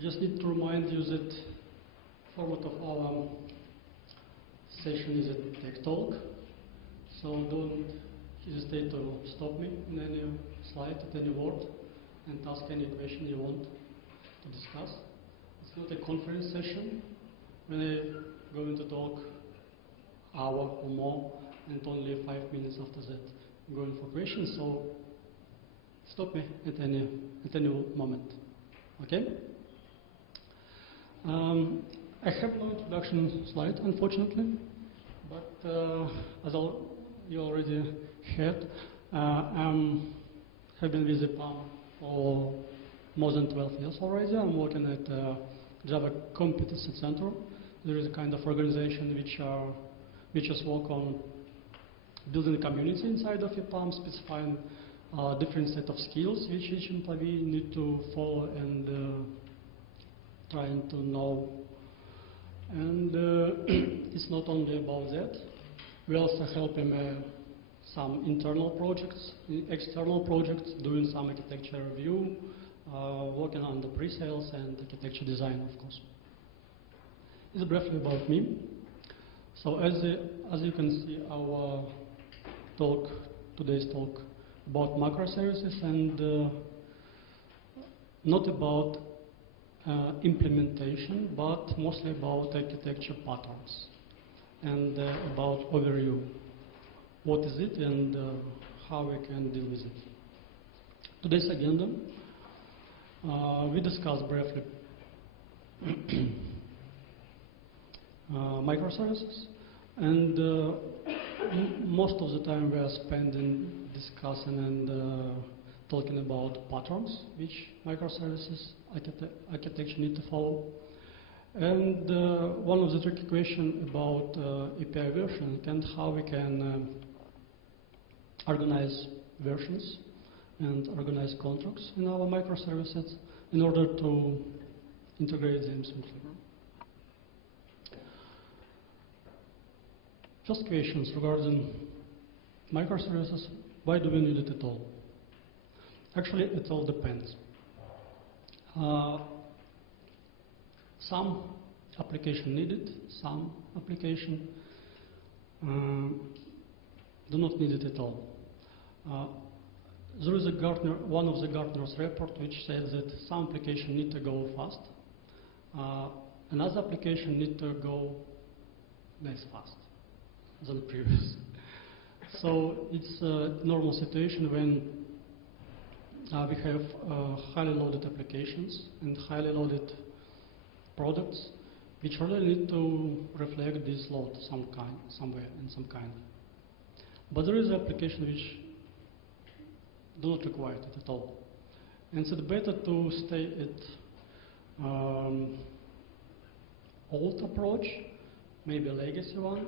I just need to remind you that format of our session is a tech talk, so don't hesitate to stop me in any slide, at any word, and ask any question you want to discuss. It's not a conference session. We're going to talk hour or more, and only 5 minutes after that going for questions, so stop me at any moment. Okay? I have no introduction slide, unfortunately, but as you already heard, have been with the PAM for more than 12 years already. I'm working at Java Competency Center. There is a kind of organization which just work on building a community inside of EPAM, specifying different set of skills which each employee need to follow and trying to know. And it's not only about that. We also help him some internal projects, external projects, doing some architecture review, working on the pre-sales and architecture design, of course. It's briefly about me. So as you can see, our talk, today's talk, about microservices and not about implementation, but mostly about architecture patterns and about overview. What is it and how we can deal with it. Today's agenda, we discuss briefly microservices, and most of the time we are spending discussing and talking about patterns which microservices architecture need to follow. And one of the tricky questions about API version and how we can organize versions and organize contracts in our microservices in order to integrate them smoothly. First questions regarding microservices. Why do we need it at all? Actually, it all depends. Some application need it, some application do not need it at all. There is a one of the Gartner's report which says that some application need to go fast, another application need to go less fast than the previous. So it's a normal situation when we have highly loaded applications and highly loaded products which really need to reflect this load somewhere in some kind. But there is an application which do not require it at all. And so it's better to stay at old approach, maybe a legacy one,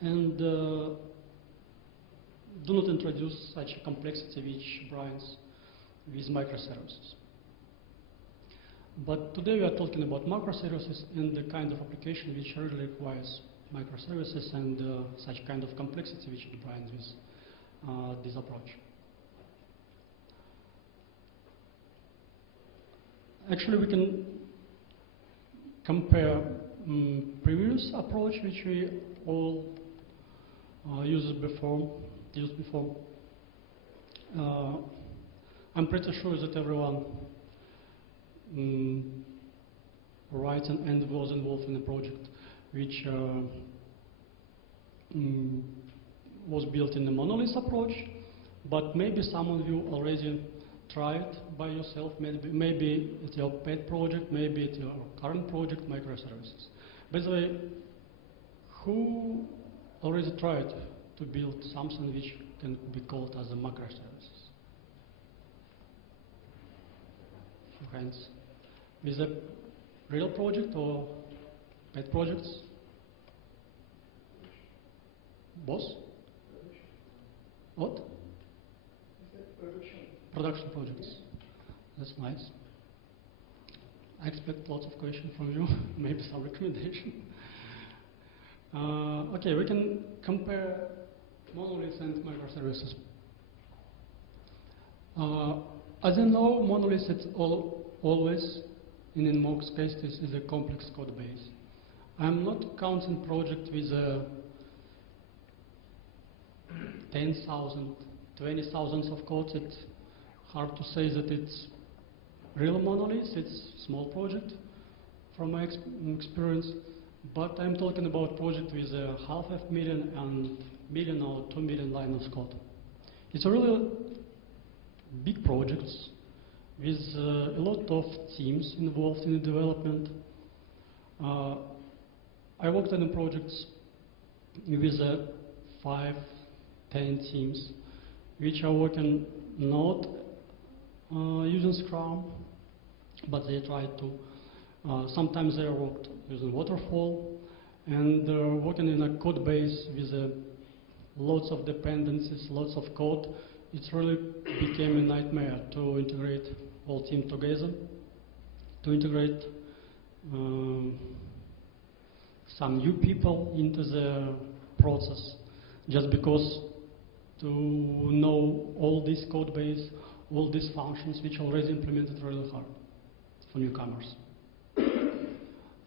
and do not introduce such a complexity which brings with microservices. But today we are talking about microservices and the kind of application which really requires microservices and such kind of complexity which it brings with this approach. Actually, we can compare previous approach which we all used before. I'm pretty sure that everyone writes and was involved in a project which was built in the Monolith approach, but maybe some of you already tried by yourself, maybe it's your pet project, maybe it's your current project, microservices. By the way, who already tried to build something which can be called as a microservices? Few hands. With a real project or pet projects? Both? What? Production projects. That's nice. I expect lots of questions from you, maybe some recommendation. Okay, we can compare monoliths and microservices. As you know, monoliths it's always in most cases, is a complex code base. I'm not counting project with 10,000, 20,000 of codes. It's hard to say that it's real monolith. It's small project from my experience. But I'm talking about project with 500,000 and million or 2 million lines of code. It's a really big projects with a lot of teams involved in the development. I worked on projects with 5, 10 teams, which are working not using Scrum, but they try to. Sometimes they worked using waterfall, and working in a code base with lots of dependencies, lots of code. It really became a nightmare to integrate all team together, to integrate some new people into the process, just because to know all this code base, all these functions which are already implemented, really hard for newcomers.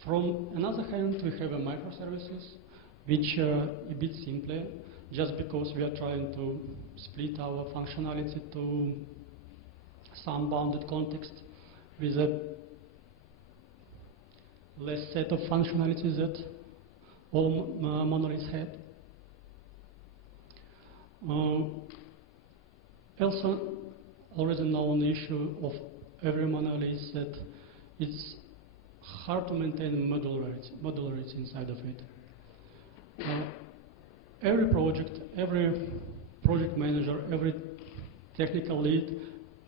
From another hand, we have a microservices, which are a bit simpler, just because we are trying to split our functionality to some bounded context with a less set of functionalities that all monoliths had. Also, already known issue of every monolith that it's hard to maintain modularity inside of it. Every project manager, every technical lead,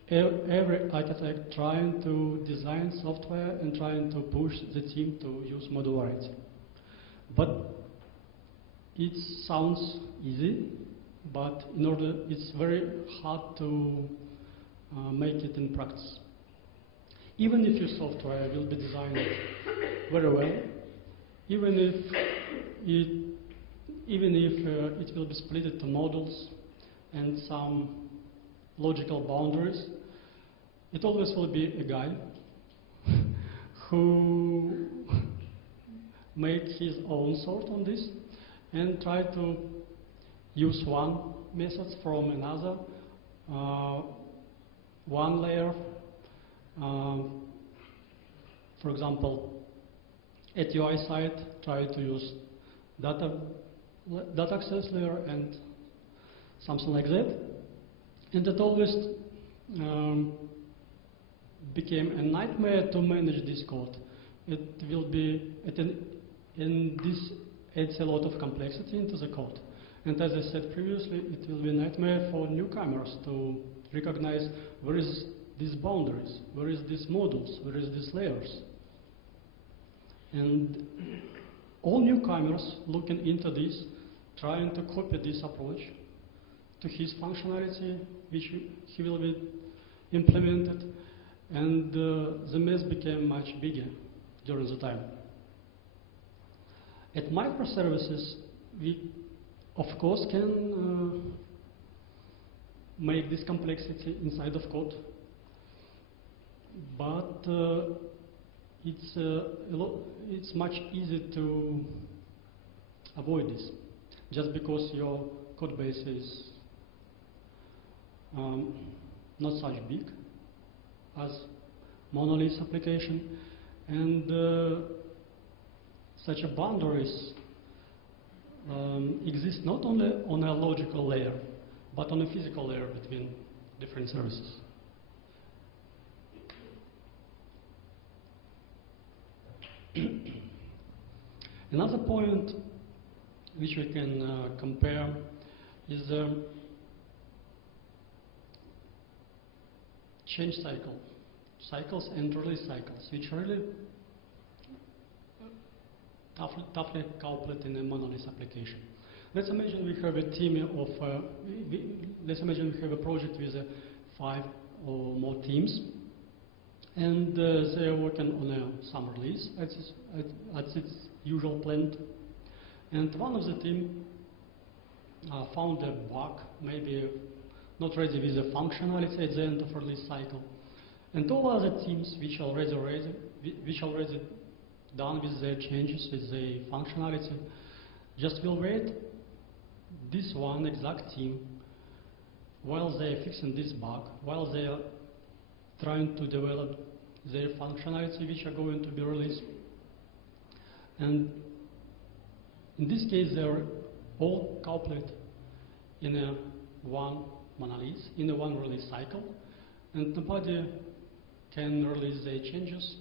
every architect trying to design software and trying to push the team to use modularity. But it sounds easy, but it's very hard to make it in practice. Even if your software will be designed very well, even if it will be split into modules and some logical boundaries, it always will be a guy who makes his own sort on this and try to use one method from another, one layer. For example, at UI side, try to use data access layer and something like that. And it always became a nightmare to manage this code. It will be, and this adds a lot of complexity into the code. And as I said previously, it will be a nightmare for newcomers to recognize where is these boundaries, where is these modules, where is these layers. And all newcomers looking into this, trying to copy this approach to his functionality, which he will be implemented, and the mess became much bigger during the time. At microservices, we of course can make this complexity inside of code, but it's much easier to avoid this, just because your code base is not such big as monolith application, and such a boundaries exist not only on a logical layer, but on a physical layer between different services. Another point which we can compare is change cycles and release cycles, which are really toughly coupled in a monolith application. Let's imagine we have a team of, let's imagine we have a project with 5 or more teams, and they are working on some release at its usual plan. And one of the team found a bug, maybe not ready with the functionality at the end of release cycle. And all other teams which are already ready which already done with their changes, with the functionality, just will wait this one exact team while they are fixing this bug, while they are trying to develop their functionality which are going to be released. And in this case, they are all coupled in a one monolith, in a one release cycle, and nobody can release their changes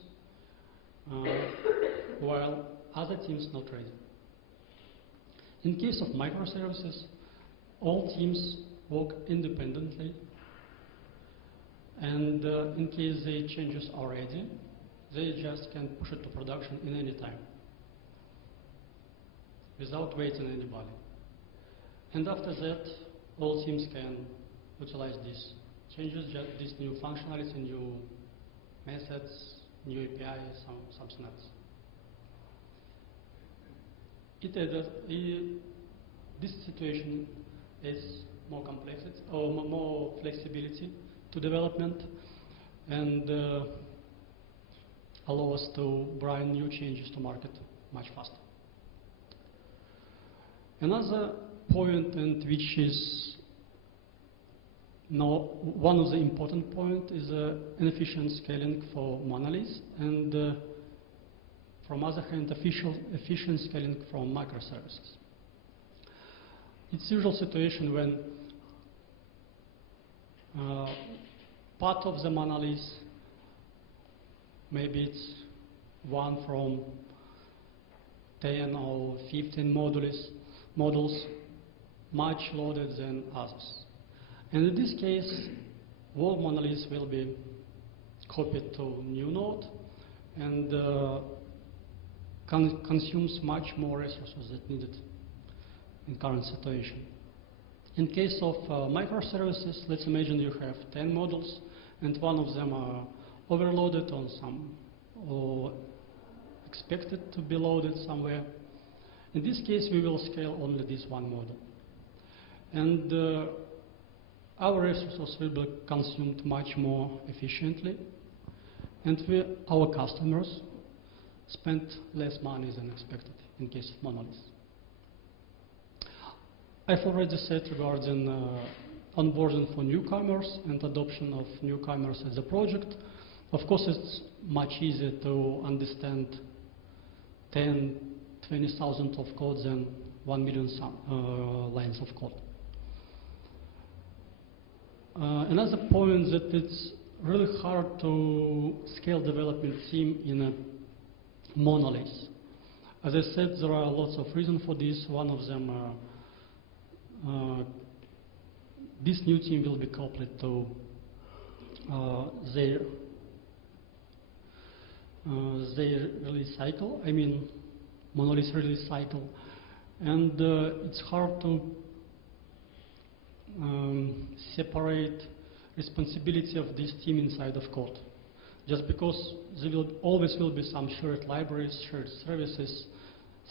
while other teams not ready. In case of microservices, all teams work independently, and in case the changes are ready, they just can push it to production in any time without waiting anybody. And after that, all teams can utilize these changes, just this new functionality, new methods, new API, something else. This situation is more complexity or more flexibility to development, and allow us to bring new changes to market much faster. Another point, and which is now one of the important points, is inefficient scaling for monoliths, and from other hand, efficient scaling from microservices. It's usual situation when part of the monolith, maybe it's one from 10 or 15 modules, much loaded than others. And in this case, all monoliths will be copied to new node, and consumes much more resources than needed in current situation. In case of microservices, let's imagine you have 10 modules, and one of them are overloaded on some, or expected to be loaded somewhere. In this case, we will scale only this one module. And our resources will be consumed much more efficiently, and our customers spend less money than expected in case of monoliths. I've already said regarding onboarding for newcomers and adoption of newcomers as a project. Of course, it's much easier to understand 10, 20,000 of code than 1 million lines of code. Another point that it's really hard to scale development team in a monolith. As I said, there are lots of reasons for this. One of them this new team will be coupled to their release cycle, I mean monolith release cycle, and it's hard to separate responsibility of this team inside of code, just because there will always be some shared libraries, shared services,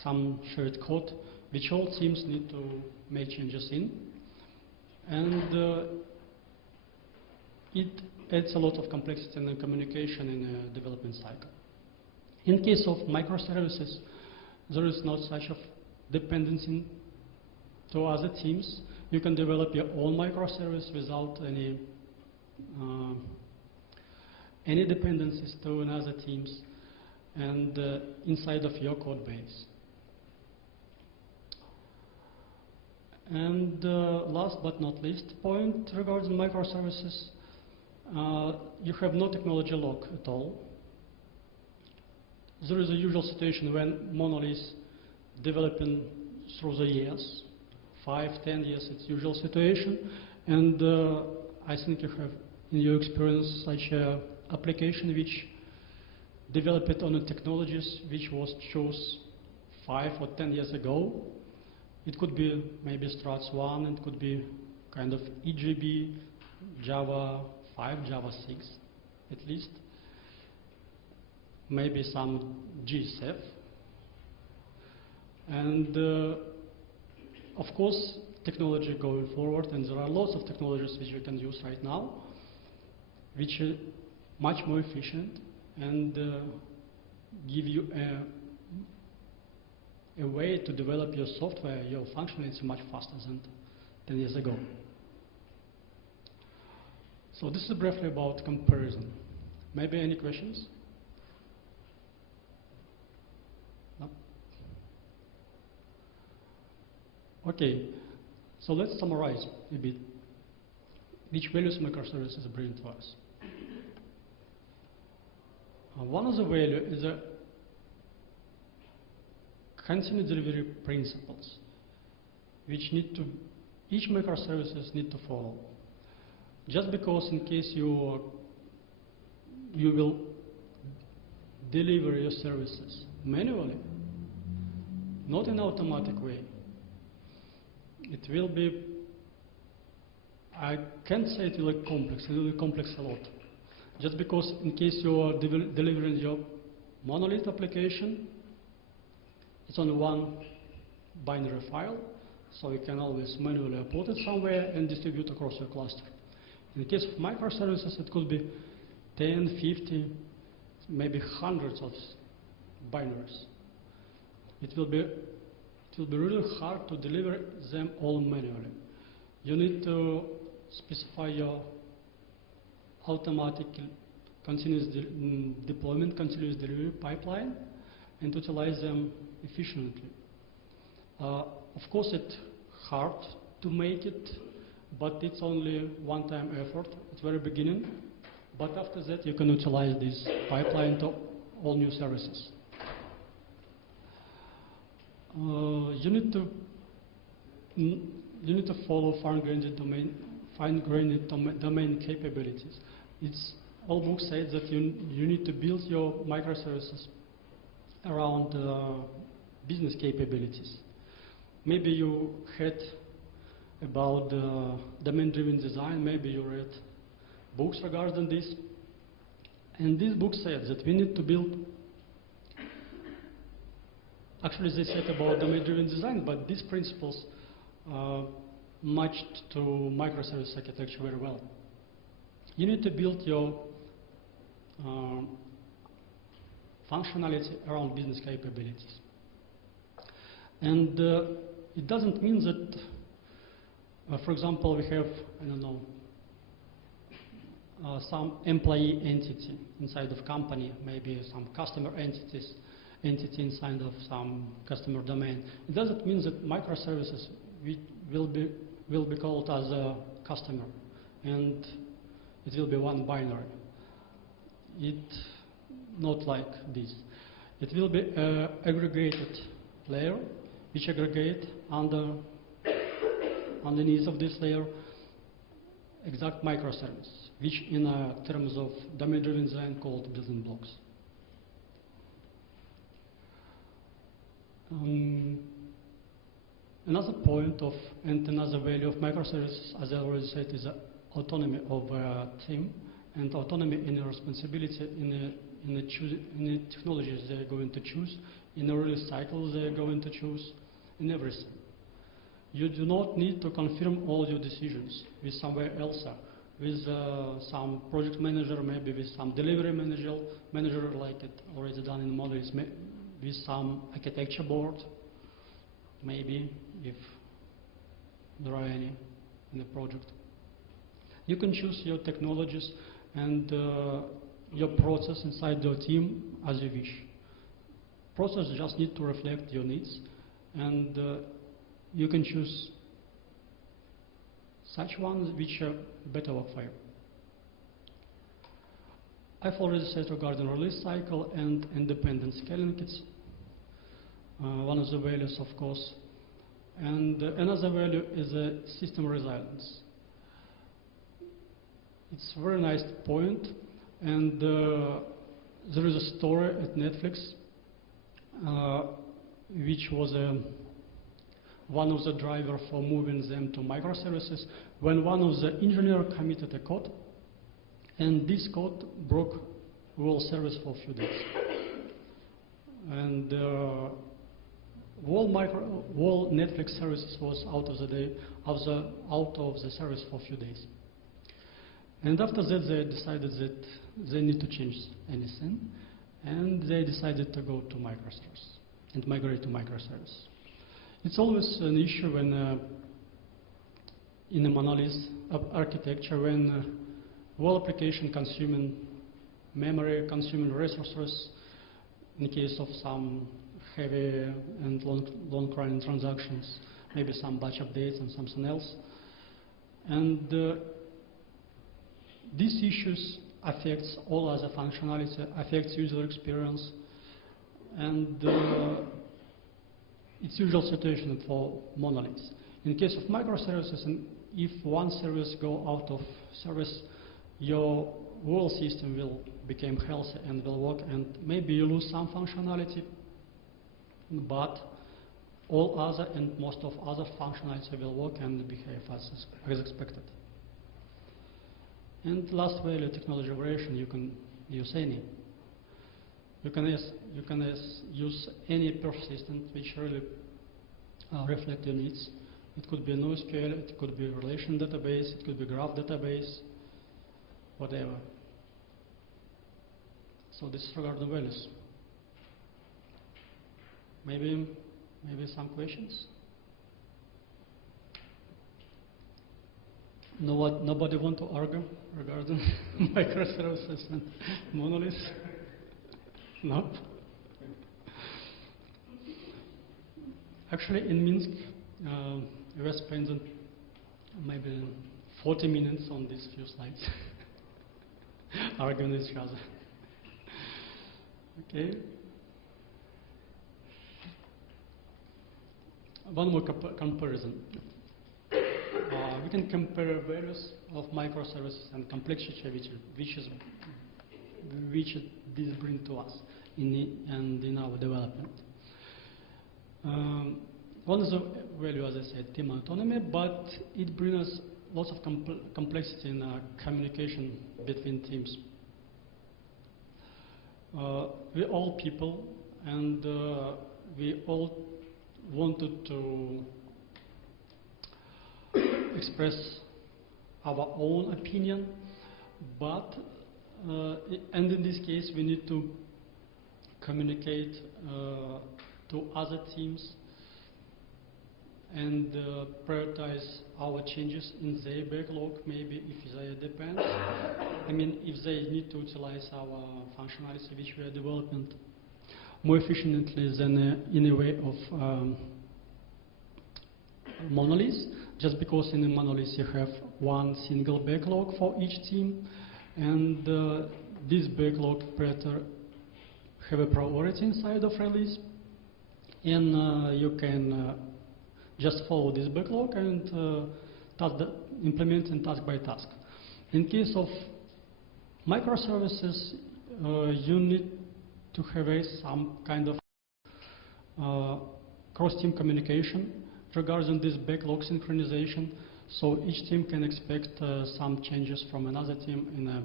some shared code, which all teams need to make changes in, and it adds a lot of complexity in the communication in a development cycle. In case of microservices, there is not such a dependency to other teams. You can develop your own microservice without any dependencies to another teams, and inside of your code base. And last but not least point regarding microservices, you have no technology lock at all. There is a usual situation when monoliths developing through the years, 5, 10 years, it's usual situation, and I think you have in your experience such a application which developed on the technologies which was chose 5 or 10 years ago. It could be maybe Struts 1, it could be kind of EGB, Java 5, Java 6 at least, maybe some GSF. And of course, technology going forward, and there are lots of technologies which we can use right now, which are much more efficient and give you a way to develop your software, your functionality much faster than 10 years ago. So this is briefly about comparison. Maybe any questions? No? Okay, so let's summarize a bit. Which values microservices bring to us? One of the values is a continuous delivery principles, which each microservices need to follow. Just because in case you will deliver your services manually, not in an automatic way, it will be, I can't say it will be complex, it will be complex a lot. Just because in case you are delivering your monolith application, it's only one binary file, so you can always manually upload it somewhere and distribute across your cluster. In the case of microservices, it could be 10, 50, maybe hundreds of binaries. It will be really hard to deliver them all manually. You need to specify your automatic continuous deployment, continuous delivery pipeline, and utilize them efficiently. Of course, it's hard to make it, but it's only one-time effort at the very beginning. But after that, you can utilize this pipeline to all new services. You need to follow fine-grained domain capabilities. All books say that you need to build your microservices around business capabilities. Maybe you heard about domain-driven design, maybe you read books regarding this. And this book said that we need to build, actually they said about domain-driven design, but these principles matched to microservice architecture very well. You need to build your functionality around business capabilities. And it doesn't mean that, for example, we have, I don't know, some employee entity inside of company, maybe some customer entity inside of some customer domain. It doesn't mean that microservices will be called as a customer, and it will be one binary. It's not like this. It will be an aggregated layer, which aggregate underneath of this layer exact microservice, which in terms of domain-driven design called building blocks. Another point and another value of microservices, as I already said, is the autonomy of a team and autonomy in the responsibility in the technologies they're going to choose, in the release cycles they're going to choose, in everything. You do not need to confirm all your decisions with somewhere else, with some project manager, maybe with some delivery manager like it already done in Monolith, with some architecture board, maybe if there are any in the project. You can choose your technologies and your process inside your team as you wish. Process just need to reflect your needs, and you can choose such ones which are better work for you. I've already said regarding release cycle and independent scaling, it's one of the values, of course. And another value is system resilience. It's a very nice point, and there is a story at Netflix which was one of the drivers for moving them to microservices, when one of the engineers committed a code, and this code broke whole service for a few days. And whole Netflix services was out of the service for a few days. And after that, they decided that they need to change anything, and they decided to go to microservice and migrate to microservice. It's always an issue when in a monolith architecture, when whole application consuming memory, consuming resources, in case of some heavy and long-running transactions, maybe some batch updates and something else. And these issues affects all other functionality, affects user experience, and it's usual situation for monoliths. In case of microservices, and if one service go out of service, your whole system will become healthy and will work, and maybe you lose some functionality, but all other and most of other functionality will work and behave as expected. And last value, technology variation, you can use any. You can use any persistent which really reflect your needs. It could be NoSQL, it could be relation database, it could be graph database, whatever. So disregard the values. Maybe some questions? Nobody want to argue regarding microservices and monoliths? No? Actually, in Minsk, we were spending maybe 40 minutes on these few slides, arguing with each other. Okay. One more comparison. We can compare values of microservices and complexity which this brings to us in our development. One is the value, as I said, team autonomy, but it brings us lots of complexity in communication between teams. We're all people, and we all wanted to express our own opinion, but and in this case we need to communicate to other teams and prioritize our changes in their backlog, maybe if they depend. I mean, if they need to utilize our functionality which we are developing more efficiently than in a way of monoliths, just because in a monolith you have one single backlog for each team, and this backlog better have a priority inside of release, and you can just follow this backlog and implement in task by task. In case of microservices, you need to have some kind of cross-team communication regarding this backlog synchronization, so each team can expect some changes from another team in a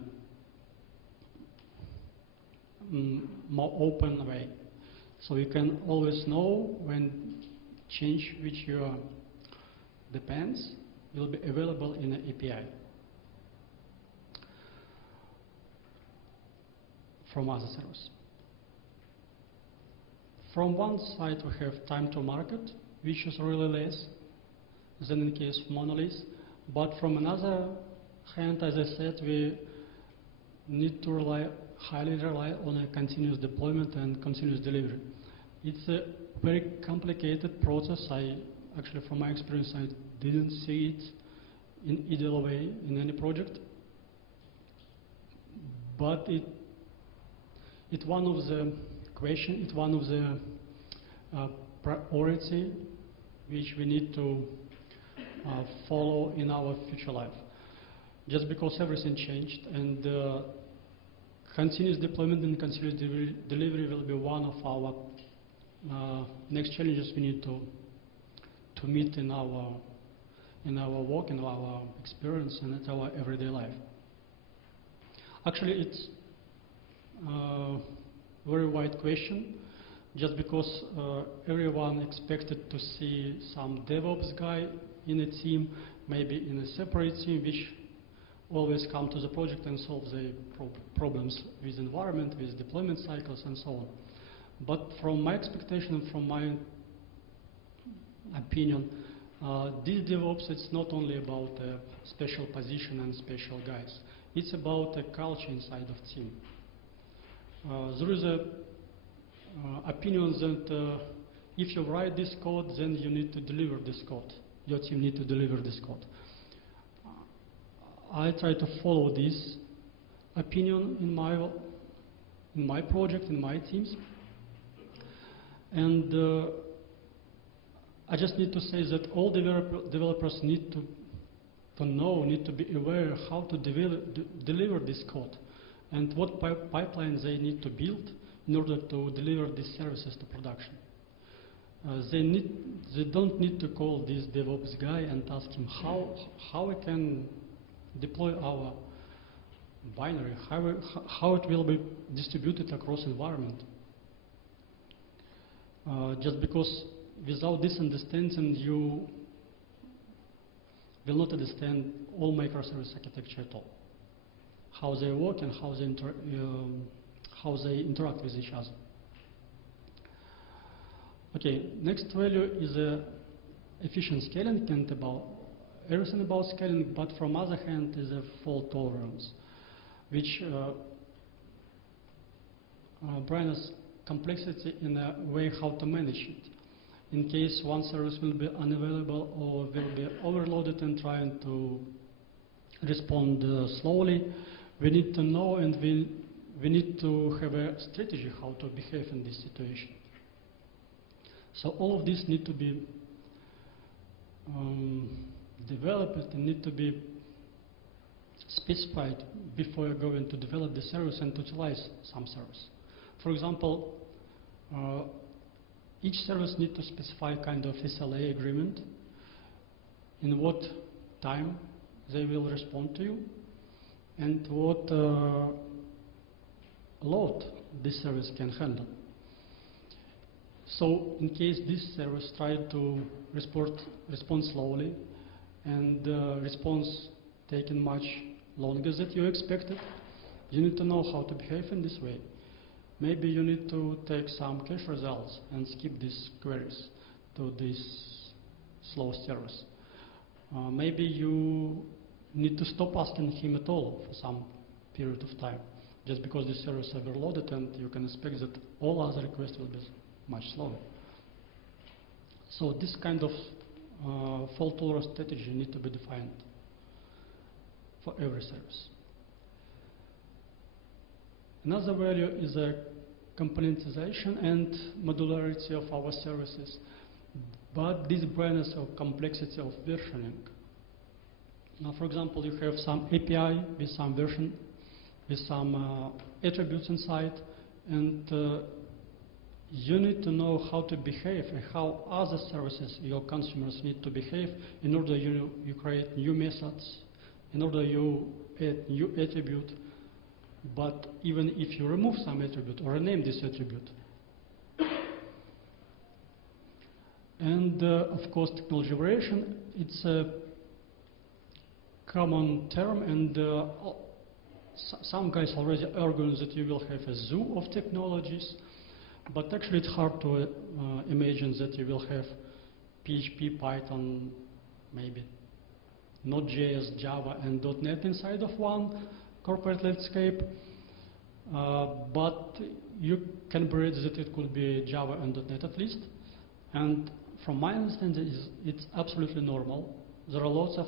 more open way. So you can always know when change which your depends will be available in an API from other service. From one side we have time to market, which is really less than in case of monoliths, but from another hand, as I said, we need to highly rely on a continuous deployment and continuous delivery. It's a very complicated process. Actually, from my experience, I didn't see it in either way in any project, but it's one of the questions, it's one of the priority which we need to follow in our future life. Just because everything changed, and continuous deployment and continuous delivery will be one of our next challenges we need to meet in our work, in our experience, and in our everyday life. Actually, it's a very wide question, just because everyone expected to see some DevOps guy in a team, maybe in a separate team, which always come to the project and solve the problems with environment, with deployment cycles, and so on. But from my expectation and from my opinion, this DevOps, it's not only about a special position and special guys. It's about a culture inside of team. There is a opinion that if you write this code, then you need to deliver this code. Your team need to deliver this code. I try to follow this opinion in my project, in my teams. And I just need to say that all developers need to know, need to be aware how to deliver this code and what pipelines they need to build in order to deliver these services to production. They don't need to call this DevOps guy and ask him how I can deploy our binary, how it will be distributed across environment. Just because without this understanding, you will not understand all microservice architecture at all. How they work and how they interact with each other. Okay, next value is efficient scaling and about everything about scaling, but from other hand is a fault tolerance, which brings complexity in a way how to manage it. In case one service will be unavailable or will be overloaded and trying to respond slowly, we need to know and we need to have a strategy how to behave in this situation. So all of this need to be developed and need to be specified before you're going to develop the service and to utilize some service. For example, each service needs to specify kind of SLA agreement, in what time they will respond to you, and what load this service can handle. So in case this service tried to respond slowly and response taking much longer than you expected, you need to know how to behave in this way. Maybe you need to take some cache results and skip these queries to this slow service. Maybe you need to stop asking him at all for some period of time, just because the service is overloaded and you can expect that all other requests will be much slower. So this kind of fault tolerance strategy need to be defined for every service. Another value is a componentization and modularity of our services, but this brings a complexity of versioning. Now, for example, you have some API with some version, with some attributes inside, and you need to know how to behave and how other services your consumers need to behave in order you create new methods, in order you add new attribute. But even if you remove some attribute or rename this attribute. And of course, technology variation, it's a common term, and some guys already argue that you will have a zoo of technologies, but actually it's hard to imagine that you will have PHP, Python, maybe Node.js, Java, and .NET inside of one corporate landscape, but you can bridge that it could be Java and .NET at least. And from my understanding, it's absolutely normal. There are lots of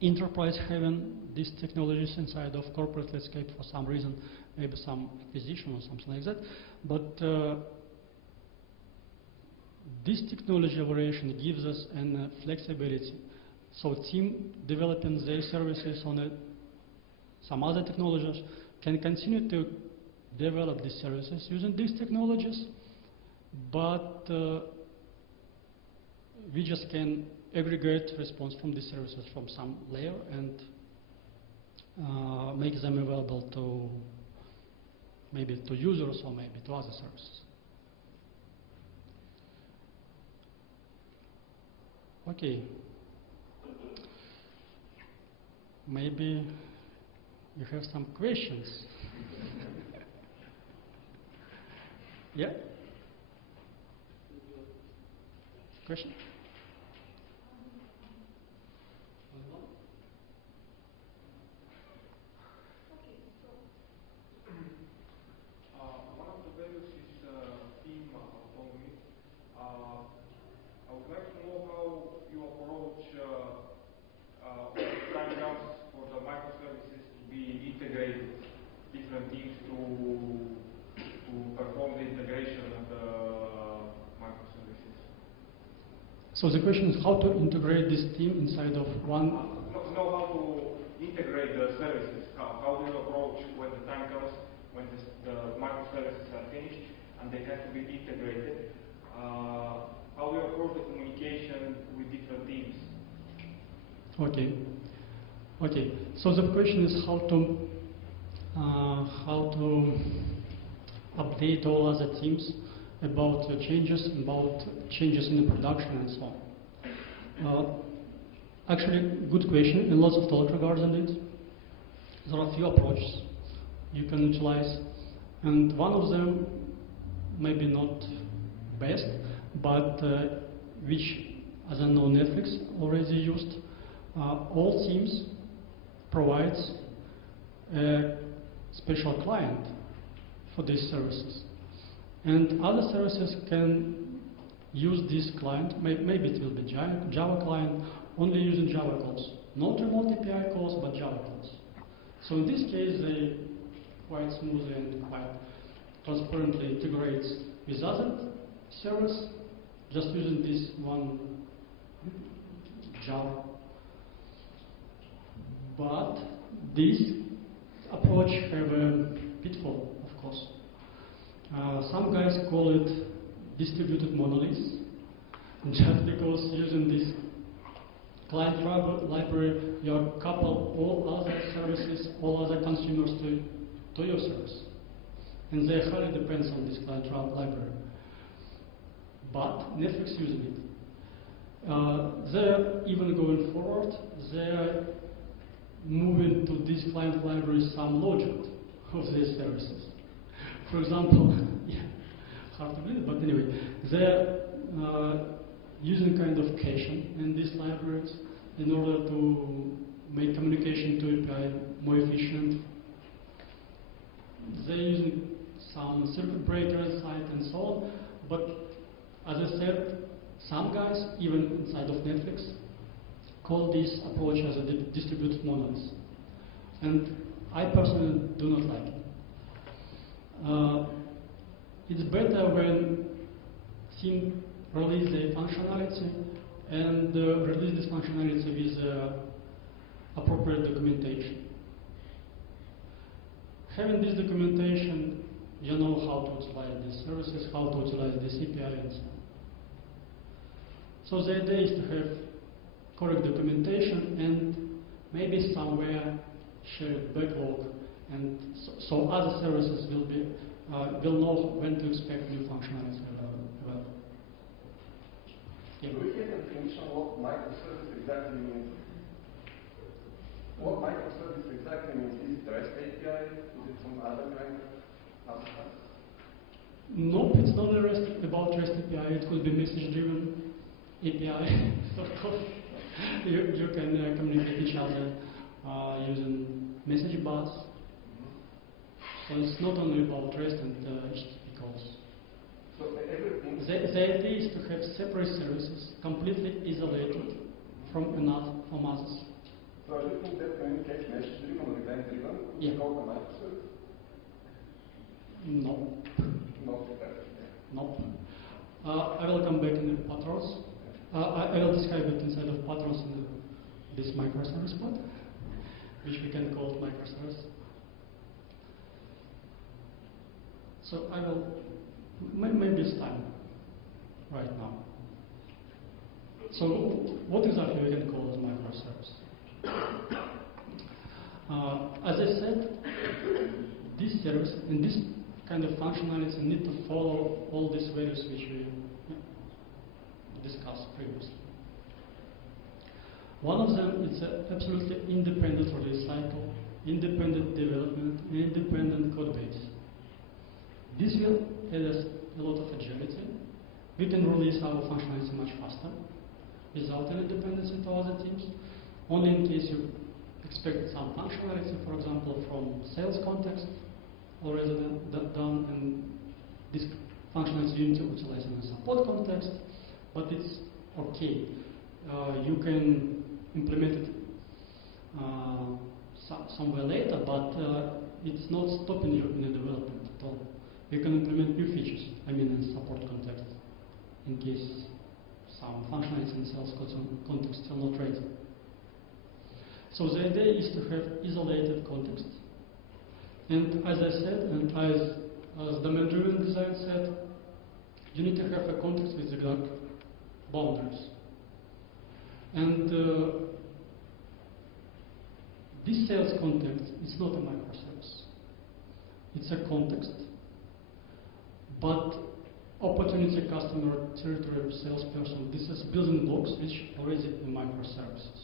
enterprise having these technologies inside of corporate landscape for some reason, maybe some acquisition or something like that. But this technology variation gives us an flexibility. So team developing their services on some other technologies can continue to develop these services using these technologies, but we just can aggregate response from these services from some layer and make them available to maybe to users or maybe to other services. Okay. maybe you have some questions. Yeah? Question? One of the values is team autonomy. I would like to know how you approach time comes for the microservices to be integrated, different teams to perform the integration of the microservices. So the question is how to integrate this team inside of one. Know how to integrate the services. How do you approach when the time comes when the microservices are finished and they have to be integrated? How do you approach the communication with different teams? Okay. Okay. So the question is how to update all other teams about changes in the production and so on. Actually, good question, and lots of talk regarding it. There are a few approaches you can utilize, and one of them maybe not best, but which, as I know, Netflix already used. All teams provides a special client for these services, and other services can use this client. Maybe it will be Java client, only using Java calls, not remote API calls, but Java calls. So in this case, they quite smoothly and quite transparently integrate with other servers, just using this one Java. But this approach have a pitfall, of course. Some guys call it distributed monoliths, just because using this client library, you couple all other services, all other consumers to your service. And they highly depends on this client library. But Netflix using it. They're even going forward, they're moving to this client library some logic of these services. For example, yeah, hard to believe, but anyway, they're using kind of caching in these libraries in order to make communication to API more efficient. They're using some circuit breaker inside and so on, but as I said, some guys, even inside of Netflix, call this approach as a distributed monolith. And I personally do not like it. It's better when team release the functionality and release this functionality with appropriate documentation. Having this documentation, you know how to utilize these services, how to utilize this API and so on. So the idea is to have correct documentation and maybe somewhere shared backlog, and so other services will know when to expect new functionality available. Yeah. Do we have a definition of what microservice exactly means? What microservice exactly means? Is it REST API? Is it some other kind of abstract? Nope, it's not about REST API. It could be message-driven API. Of course, you can communicate each other using message bus. So it's not only about REST and HTTP calls. So everything. The idea is to have separate services, completely isolated from others. So everything that communicates message-driven or event-driven is called a microservice? No. Not exactly. No. I will come back in the patterns. I will describe it inside of patterns in this microservice pod, which we can call microservice. So I will, maybe it's time right now. So what exactly we can call as microservice? As I said, this service and this kind of functionality need to follow all these values which we discussed previously. One of them is absolutely independent release cycle, independent development, independent code base. This will add us a lot of agility. We can release our functionality much faster without any dependency to other teams. Only in case you expect some functionality, for example, from sales context already done, and this functionality you need to utilize in a support context, but it's okay. You can implement it somewhere later, but it's not stopping you in the development at all. You can implement new features, in support context, in case some functionality in sales context are not ready. So the idea is to have isolated context. And as I said, and as the domain-driven design said, you need to have a context with exact boundaries. And this sales context is not a microservice. It's a context, but opportunity, customer, territory, salesperson, this is building blocks which already in microservices,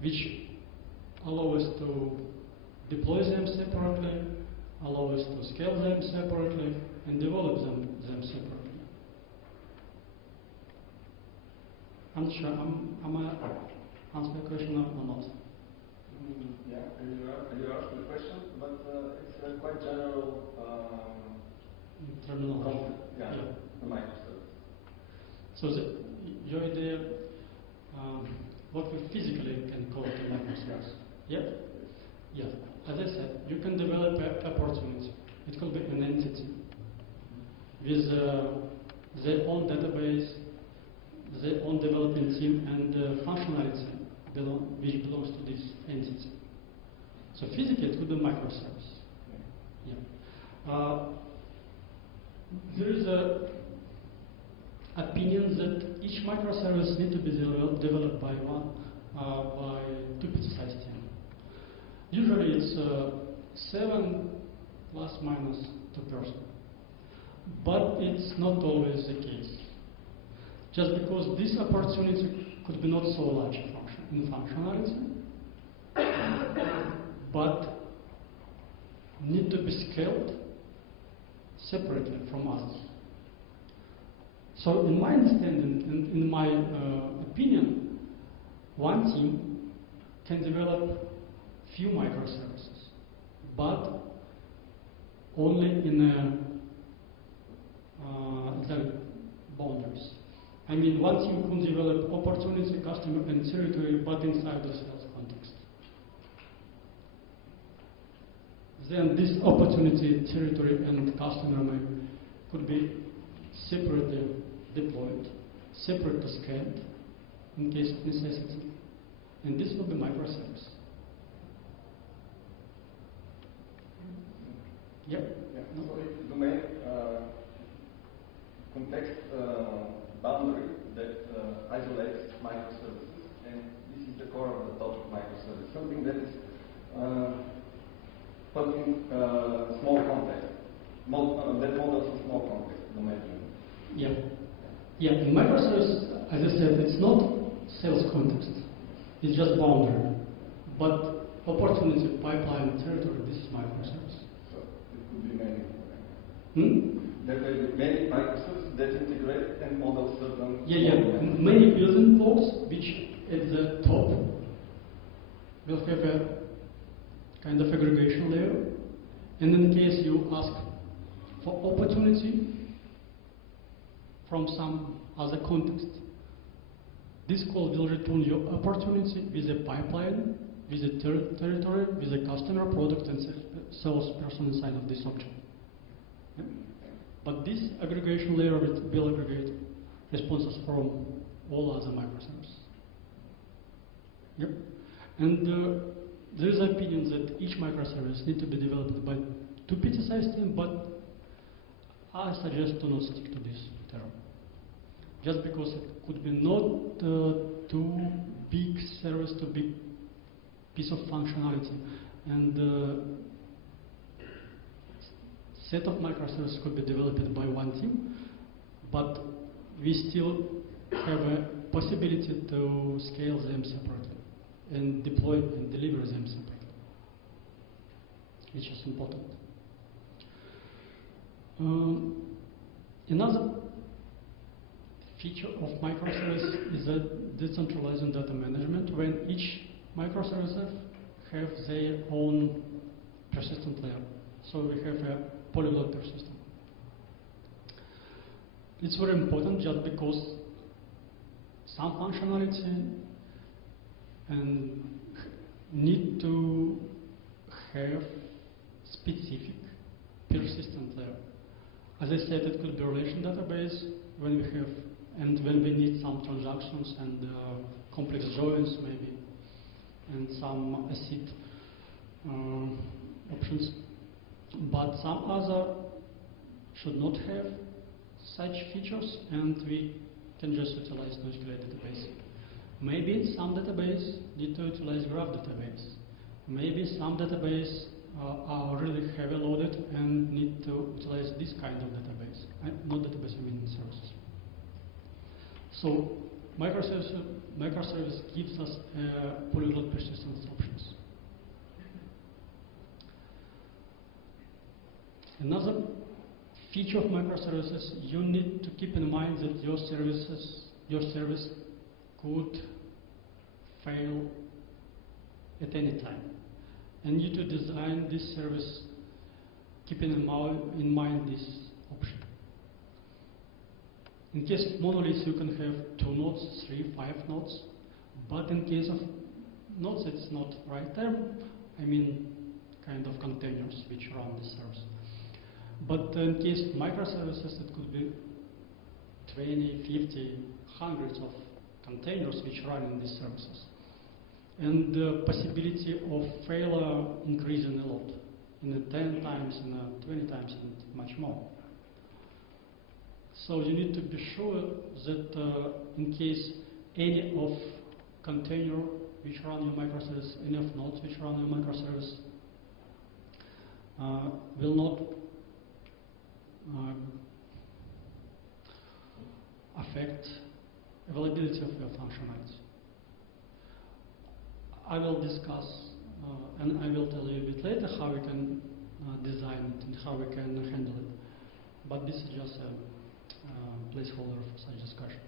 which allow us to deploy them separately, allow us to scale them separately, and develop them separately. I'm not sure, am I answering the question or not? Yeah, you asked the question, but it's a quite general terminology. concept, yeah. The microservice. So your idea, what we physically can call it a microservice. Yeah? Yeah. As I said, you can develop an opportunity. It could be an entity with their own database, their own development team, and functionality which belongs to this entity. So physically, it could be a microservice. Yeah. There is an opinion that each microservice needs to be developed by two pizza-sized team. Usually it's 7 plus minus 2 person. But it's not always the case. Just because this opportunity could be not so large in functionality, but need to be scaled separately from others. So in my understanding, in my opinion, one team can develop few microservices, but only in the boundaries. One team can develop opportunity, customer, and territory, but inside the sales context. Then this opportunity, territory, and customer could be separately deployed, separately scaled in case of necessity. And this will be microservice. Yep. Yeah. So if domain context boundary that isolates microservices, and this is the core of the topic microservice, something that is put in small context, that models in small context domain. Yeah. Yeah, in microservices, as I said, it's not sales context, it's just boundary. But opportunity, pipeline, territory, this is microservice. So it could be many. There may be many microservices that integrate and model certain. Yeah. Many building blocks which at the top will have a kind of aggregation layer. And in case you ask for opportunity from some other context, this call will return your opportunity with a pipeline, with a territory, with a customer, product, and salesperson inside of this object. Yeah? But this aggregation layer will aggregate responses from all other microservices. Yep. And there is an opinion that each microservice needs to be developed by two pizza-sized teams, but I suggest to not stick to this term. Just because it could be not too big service, too big piece of functionality, and set of microservices could be developed by one team, but we still have a possibility to scale them separately and deploy and deliver them separately, which is important. Another feature of microservice is that decentralizing data management, when each microservice have their own persistent layer. So we have a polyglot persistent. It's very important just because some functionality and need to have specific persistent layer. As I said, it could be a relation database when we have and when we need some transactions and complex joins maybe and some ACID options. But some other should not have such features, and we can just utilize NoSQL database. Maybe some database need to utilize graph database. Maybe some database are really heavy loaded and need to utilize this kind of database. Not database, I mean services. So microservice gives us polyglot persistence options. Another feature of microservices, you need to keep in mind that your service could fail at any time. And you need to design this service keeping in mind this option. In case of monoliths, you can have 2 nodes, 3, 5 nodes, but in case of nodes, it's not right term. I mean, kind of containers which run the service. But in case of microservices, it could be 20, 50, hundreds of containers which run in these services. And the possibility of failure increasing a lot, in 10 times, in 20 times, and much more. So you need to be sure that in case any of container which run your microservice, any of nodes which run your microservice will not affect availability of your functionality. I will discuss and I will tell you a bit later how we can design it and how we can handle it. But this is just a placeholder for such discussion.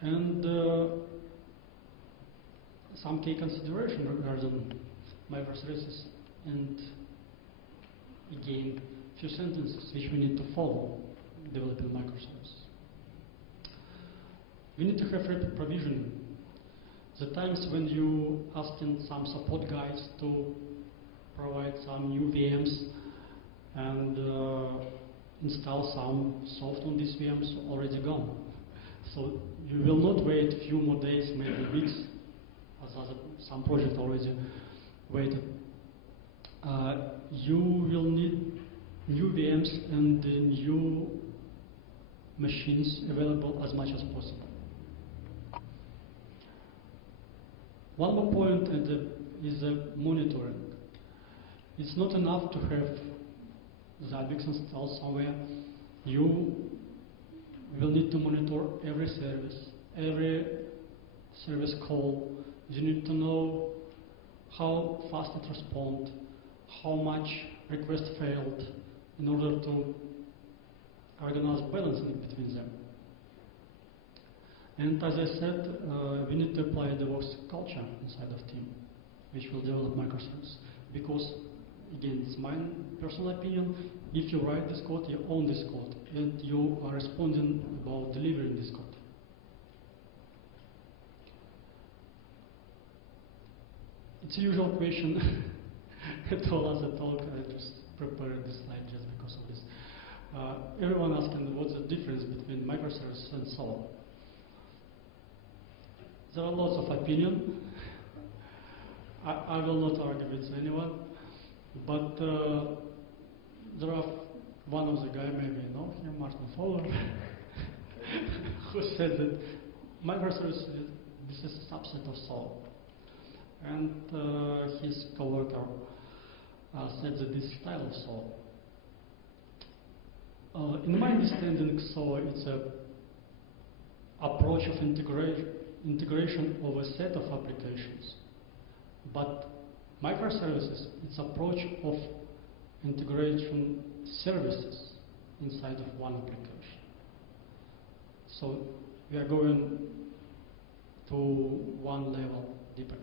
And some key consideration regarding microservices, and again, few sentences which we need to follow developing microservices. We need to have rapid provisioning. The times when you asking some support guys to provide some new VMs and install some soft on these VMs already gone. So you will not wait a few more days, maybe weeks, as some project already waited. You will need new VMs and new machines available as much as possible. One more point is monitoring. It's not enough to have Zabbix installed somewhere. You will need to monitor every service call. You need to know how fast it responds, how much request failed, in order to organize balancing between them. And as I said, we need to apply a DevOps culture inside of team, which will develop microservices. Because, again, it's my personal opinion, if you write this code, you own this code, and you are responding about delivering this code. It's a usual question at all as a talk. I just prepared this slide just because of this. Everyone asking what's the difference between microservices and SOA. There are lots of opinions. I will not argue with anyone, but there are one of the guys, maybe you know him, Martin Fowler, who said that microservices, this is a subset of SOA. And his coworker said that this style of SOA. In my understanding, SOA it's a approach of integration of a set of applications. But microservices, it's approach of integration services inside of one application. So we are going to one level deeper.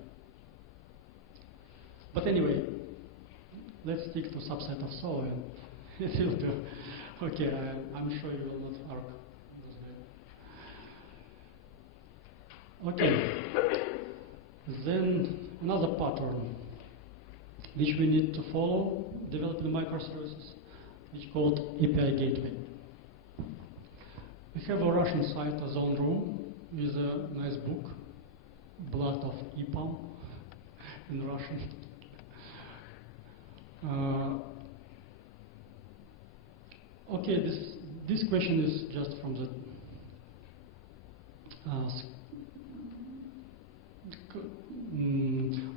But anyway, let's stick to subset of so and it will do. Okay, I'm sure you will not argue. Okay, then another pattern which we need to follow developing microservices, which is called API gateway. We have a Russian site, a zone room, with a nice book, Blood of EPAM in Russian. Okay, this question is just from the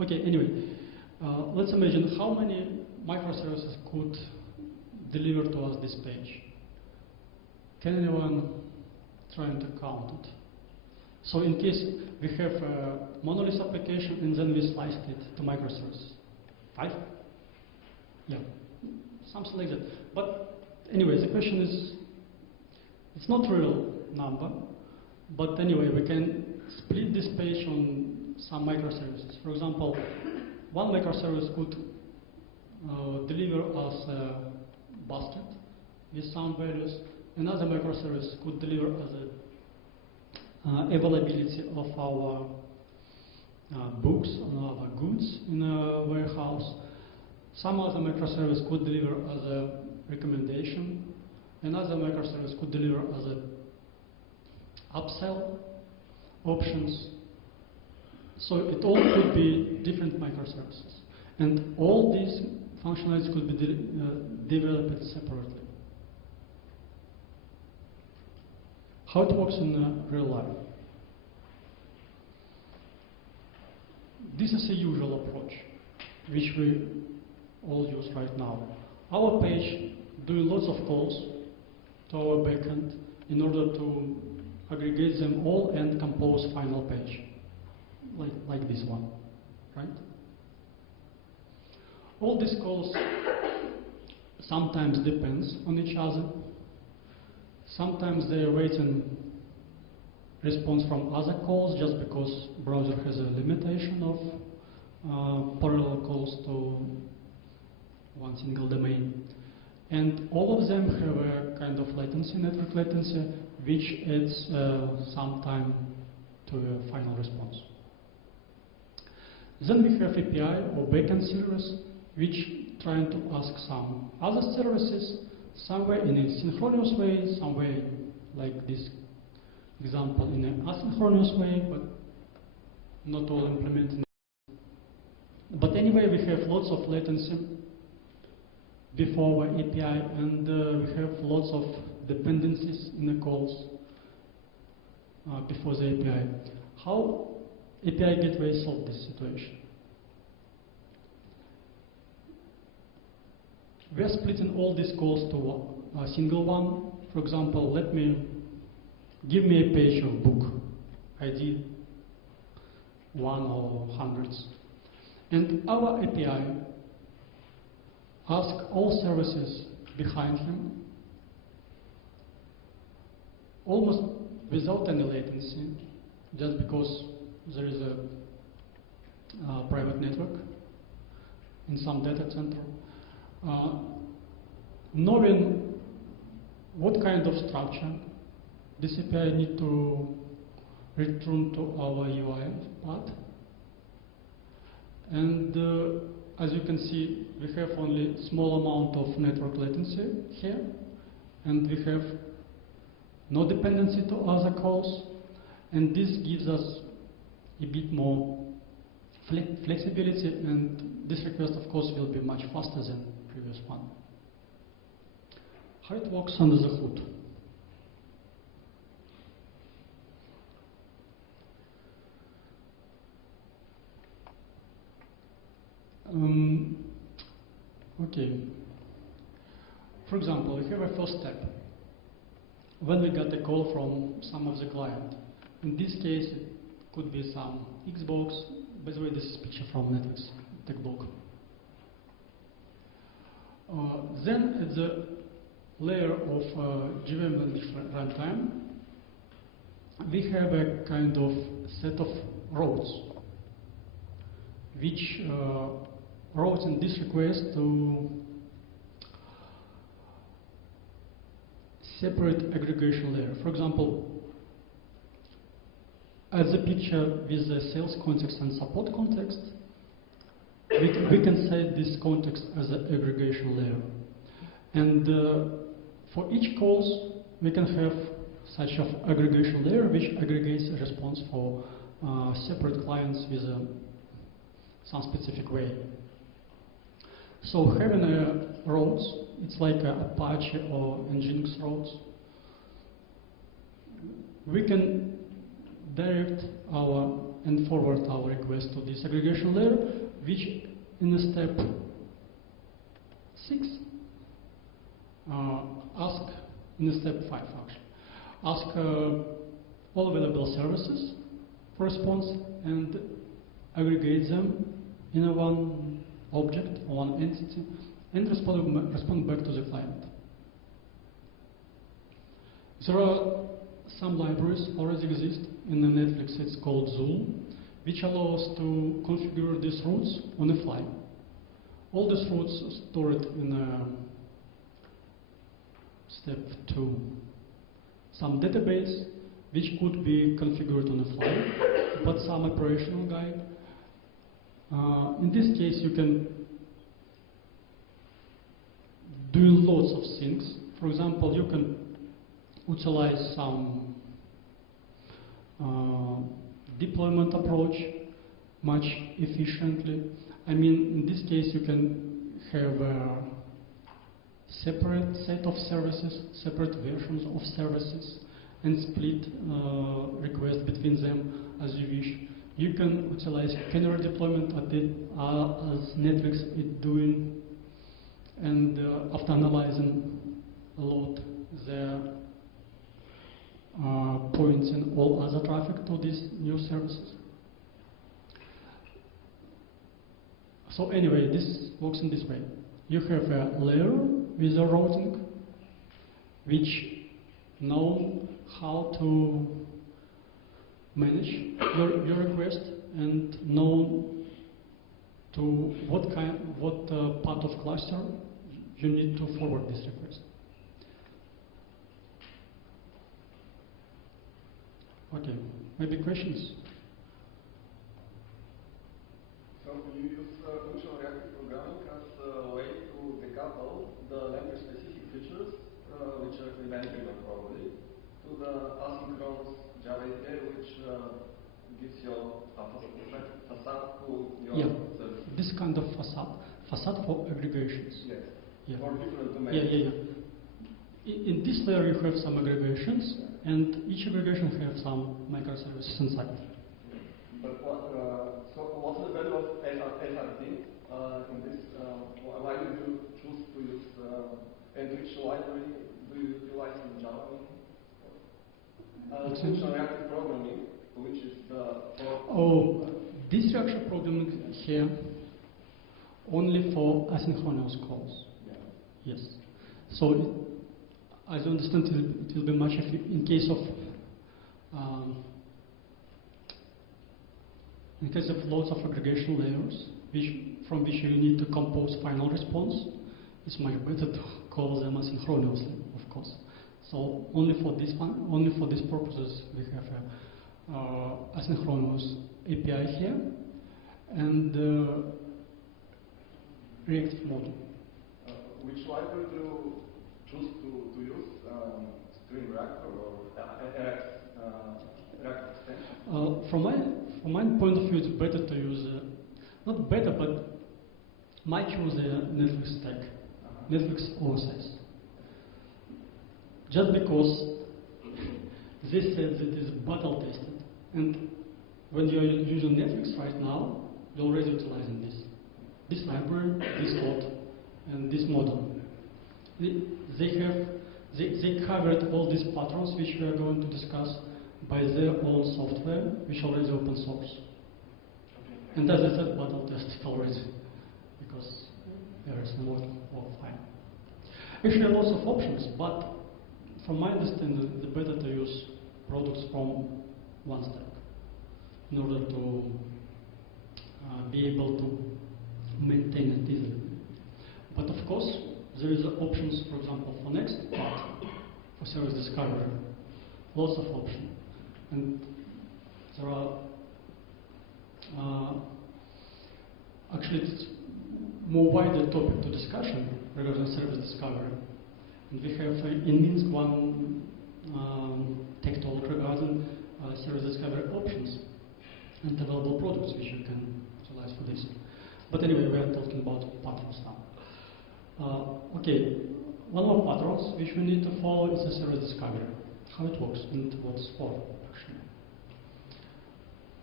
okay, anyway, let's imagine how many microservices could deliver to us this page. Can anyone try to count it? So in case we have a Monolith application and then we sliced it to microservices. 5? Yeah, something like that. But anyway, the question is, it's not real number, but anyway, we can split this page on some microservices. For example, one microservice could deliver us a basket with some values. Another microservice could deliver us a availability of our books, on our goods in a warehouse. Some other microservice could deliver as a recommendation. Another microservice could deliver as a upsell options. So it all could be different microservices. And all these functionalities could be developed separately. How it works in real life. This is a usual approach, which we all use right now. Our page doing lots of calls to our backend in order to aggregate them all and compose final page, like this one, right? All these calls sometimes depends on each other. Sometimes they are waiting response from other calls just because browser has a limitation of parallel calls to one single domain. And all of them have a kind of latency, network latency, which adds some time to a final response. Then we have API or backend service, which trying to ask some other services, somewhere in a synchronous way, somewhere like this example in an asynchronous way, but not all implemented. But anyway, we have lots of latency before our API, and we have lots of dependencies in the calls before the API. How API gateway solve this situation? We are splitting all these calls to a single one. For example, give me a page of book, ID 1 or hundreds. And our API asks all services behind him, almost without any latency, just because there is a private network in some data center. Knowing what kind of structure this API need to return to our UI part. And as you can see, we have only small amount of network latency here, and we have no dependency to other calls, and this gives us a bit more flexibility, and this request of course will be much faster than previous one. How it works under the hood. Okay. For example, we have a first step. When we got a call from some of the client, In this case, it could be some Xbox. By the way, this is a picture from Netflix tech blog. Then at the layer of JVM runtime, we have a kind of set of routes, which routes in this request to separate aggregation layer. For example, as a picture with the sales context and support context, we can set this context as an aggregation layer. And for each calls, we can have such an aggregation layer which aggregates a response for separate clients with some specific way. So having routes, it's like Apache or Nginx routes. We can direct our and forward our request to this aggregation layer, which in step 6 ask, in step 5 actually, ask all available services for response and aggregate them in a one object or one entity and respond back to the client. There are some libraries already exist in the Netflix. It's called Zool, which allows us to configure these routes on the fly. All these routes are stored in step 2. Some database which could be configured on the fly, but some operational guide. In this case, you can do lots of things. For example, you can utilize some deployment approach much efficiently. I mean, in this case, you can have a separate set of services, separate versions of services, and split requests between them as you wish. You can utilize canary deployment as Netflix is doing, and after analyzing a lot the points in all other traffic to these new services. So anyway, this works in this way. You have a layer with a routing, which know how to manage your request and know to what part of cluster you need to forward this request. Okay, maybe questions? So you use functional reactive programming as a way to decouple the language-specific features, which are event-driven probably, to the asynchronous Java API, which gives you a facade to your service. This kind of facade for aggregations. Yes, yeah. For different domains. Yeah. In this layer you have some aggregations, and each aggregation has some microservices inside. But so what's the value of SRT in this? Why did you choose to use, and which library do you utilize in Java? Functional reactive programming, which is the... This reactive programming here only for asynchronous calls. Yeah. Yes. So, as I understand, it will be much in case of lots of aggregation layers, from which you need to compose final response. It's much better to call them asynchronously, of course. So only for these purposes, we have a asynchronous API here and reactive module. Which library do you choose to use? Stream Reactor or Reactor extension? From my point of view, it's better to use, not better, but might choose a Netflix stack, Netflix OSS. Just because this says that it's battle tested, and when you're using Netflix right now, you're already utilizing this library, this code, and this model. They covered all these patterns which we are going to discuss by their own software, which is already open source. And as I said, battle tested already, because there is no more fine. Actually, lots of options, but from my understanding, the better to use products from one stack in order to be able to maintain it easily. But of course, there is options, for example, for next part, for service discovery, lots of options. And there are, actually it's more wider topic to discussion regarding service discovery. And we have in Minsk one tech talk regarding service discovery options and available products which you can utilize for this. But anyway, we are talking about patterns now. Okay, one more patterns which we need to follow is the service discovery, how it works and what it's for actually.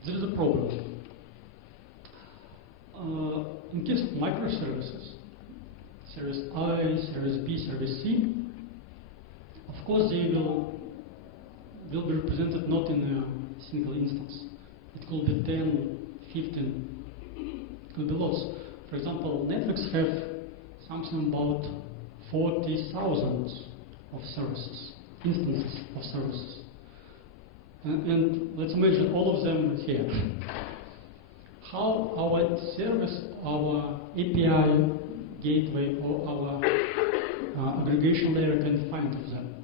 There is a problem. In case of microservices, service I, service B, service C, of course they will be represented not in a single instance. It could be 10, 15, it could be lots. For example, Netflix have something about 40,000 of services, instances of services. And let's imagine all of them here. How our service, our API gateway, or our aggregation layer can find them?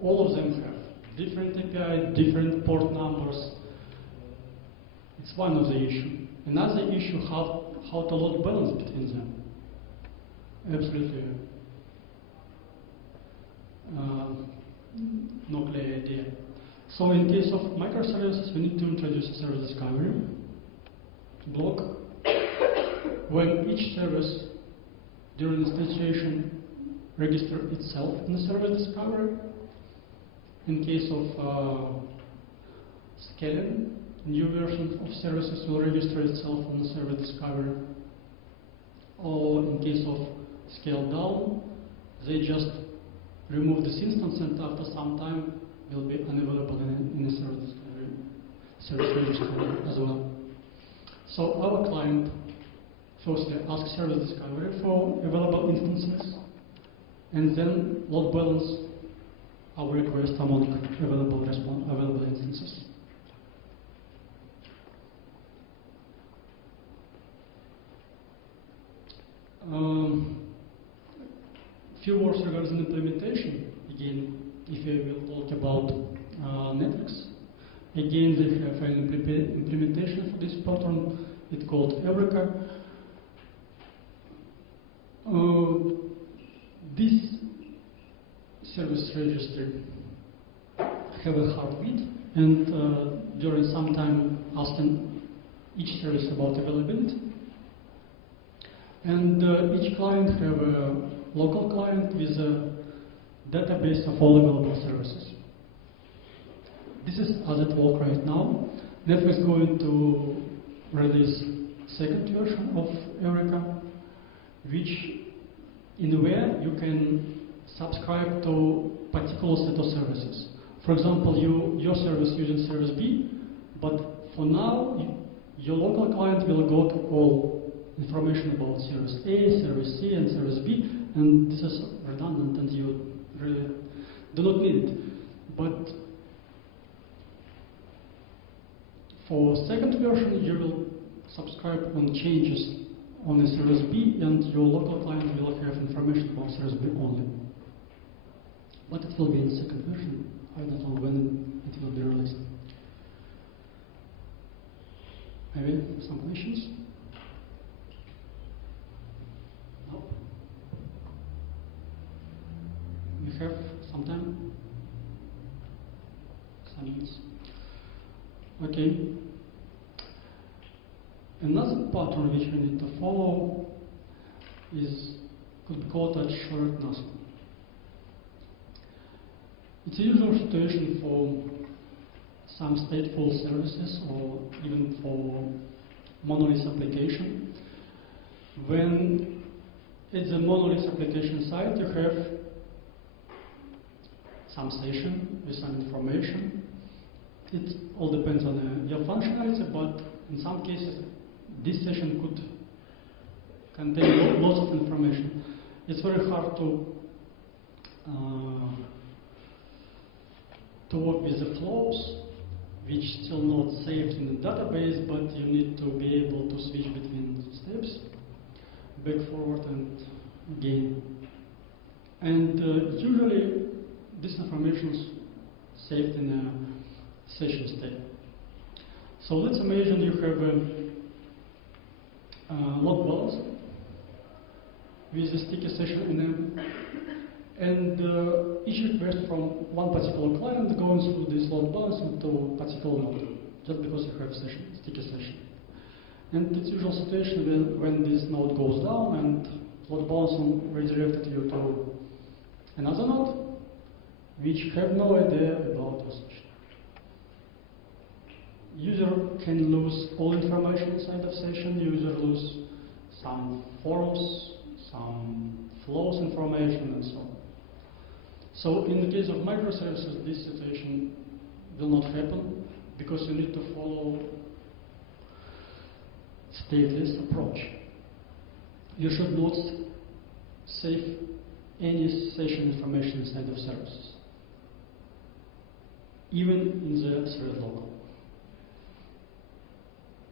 All of them have different API, different port numbers. It's one of the issues. Another issue, how to load balance between them. Absolutely no clear idea. So in case of microservices, we need to introduce a service discovery block when each service during instantiation registers itself in the service discovery. In case of scaling, new versions of services will register itself in the service discovery. Or in case of scale down, they just remove this instance and after some time will be unavailable in the service registry as well. So our client firstly asks service discovery for available instances and then load balance our request among available instances. Few words regarding implementation. Again, if we will talk about Netflix, again they have an implementation for this pattern. It's called Eureka. This service registry have a heartbeat, and during some time asking each service about availability. And each client have a local client with a database of all available services. This is as it works right now. Netflix is going to release second version of Eureka, which in a way you can subscribe to particular set of services. For example, your service using service B, but for now your local client will go to all information about service A, service C, and service B, and this is redundant and you really do not need it. But for second version, you will subscribe on changes on the service B, and your local client will have information about service B only. But it will be in second version. I don't know when it will be released. Maybe some questions? No? We have some time? Some minutes. Okay. Another pattern which we need to follow could be called as shared nothing. It's a usual situation for some stateful services or even for monolith application. When it's a monolith application side, you have some session with some information. It all depends on your functionality, but in some cases, this session could contain lots of information. It's very hard to work with the flows, which still not saved in the database, but you need to be able to switch between steps, back, forward, and again. And usually, this information is saved in a session state. So let's imagine you have a load balancer with a sticky session in them, and each request from one particular client going through this load balancer to a particular node, just because you have sticky session. And it's usual situation when this node goes down and load balancer redirected you to another node, which have no idea about your session. User can lose all information inside of session. User lose some forms, some flows information, and so on. So in the case of microservices, this situation will not happen because you need to follow stateless approach. You should not save any session information inside of services, even in the thread local.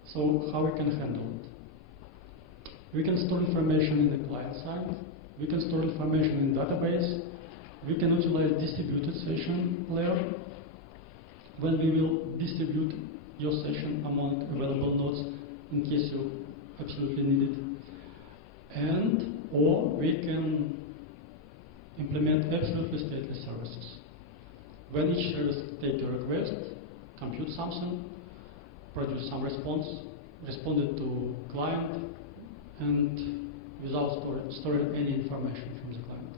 So how we can handle it? We can store information in the client side. We can store information in database. We can utilize distributed session layer when we will distribute your session among available nodes in case you absolutely need it. And or we can implement absolutely stateless services. When each service takes a request, compute something, produce some response, responded to client, and without storing any information from the client.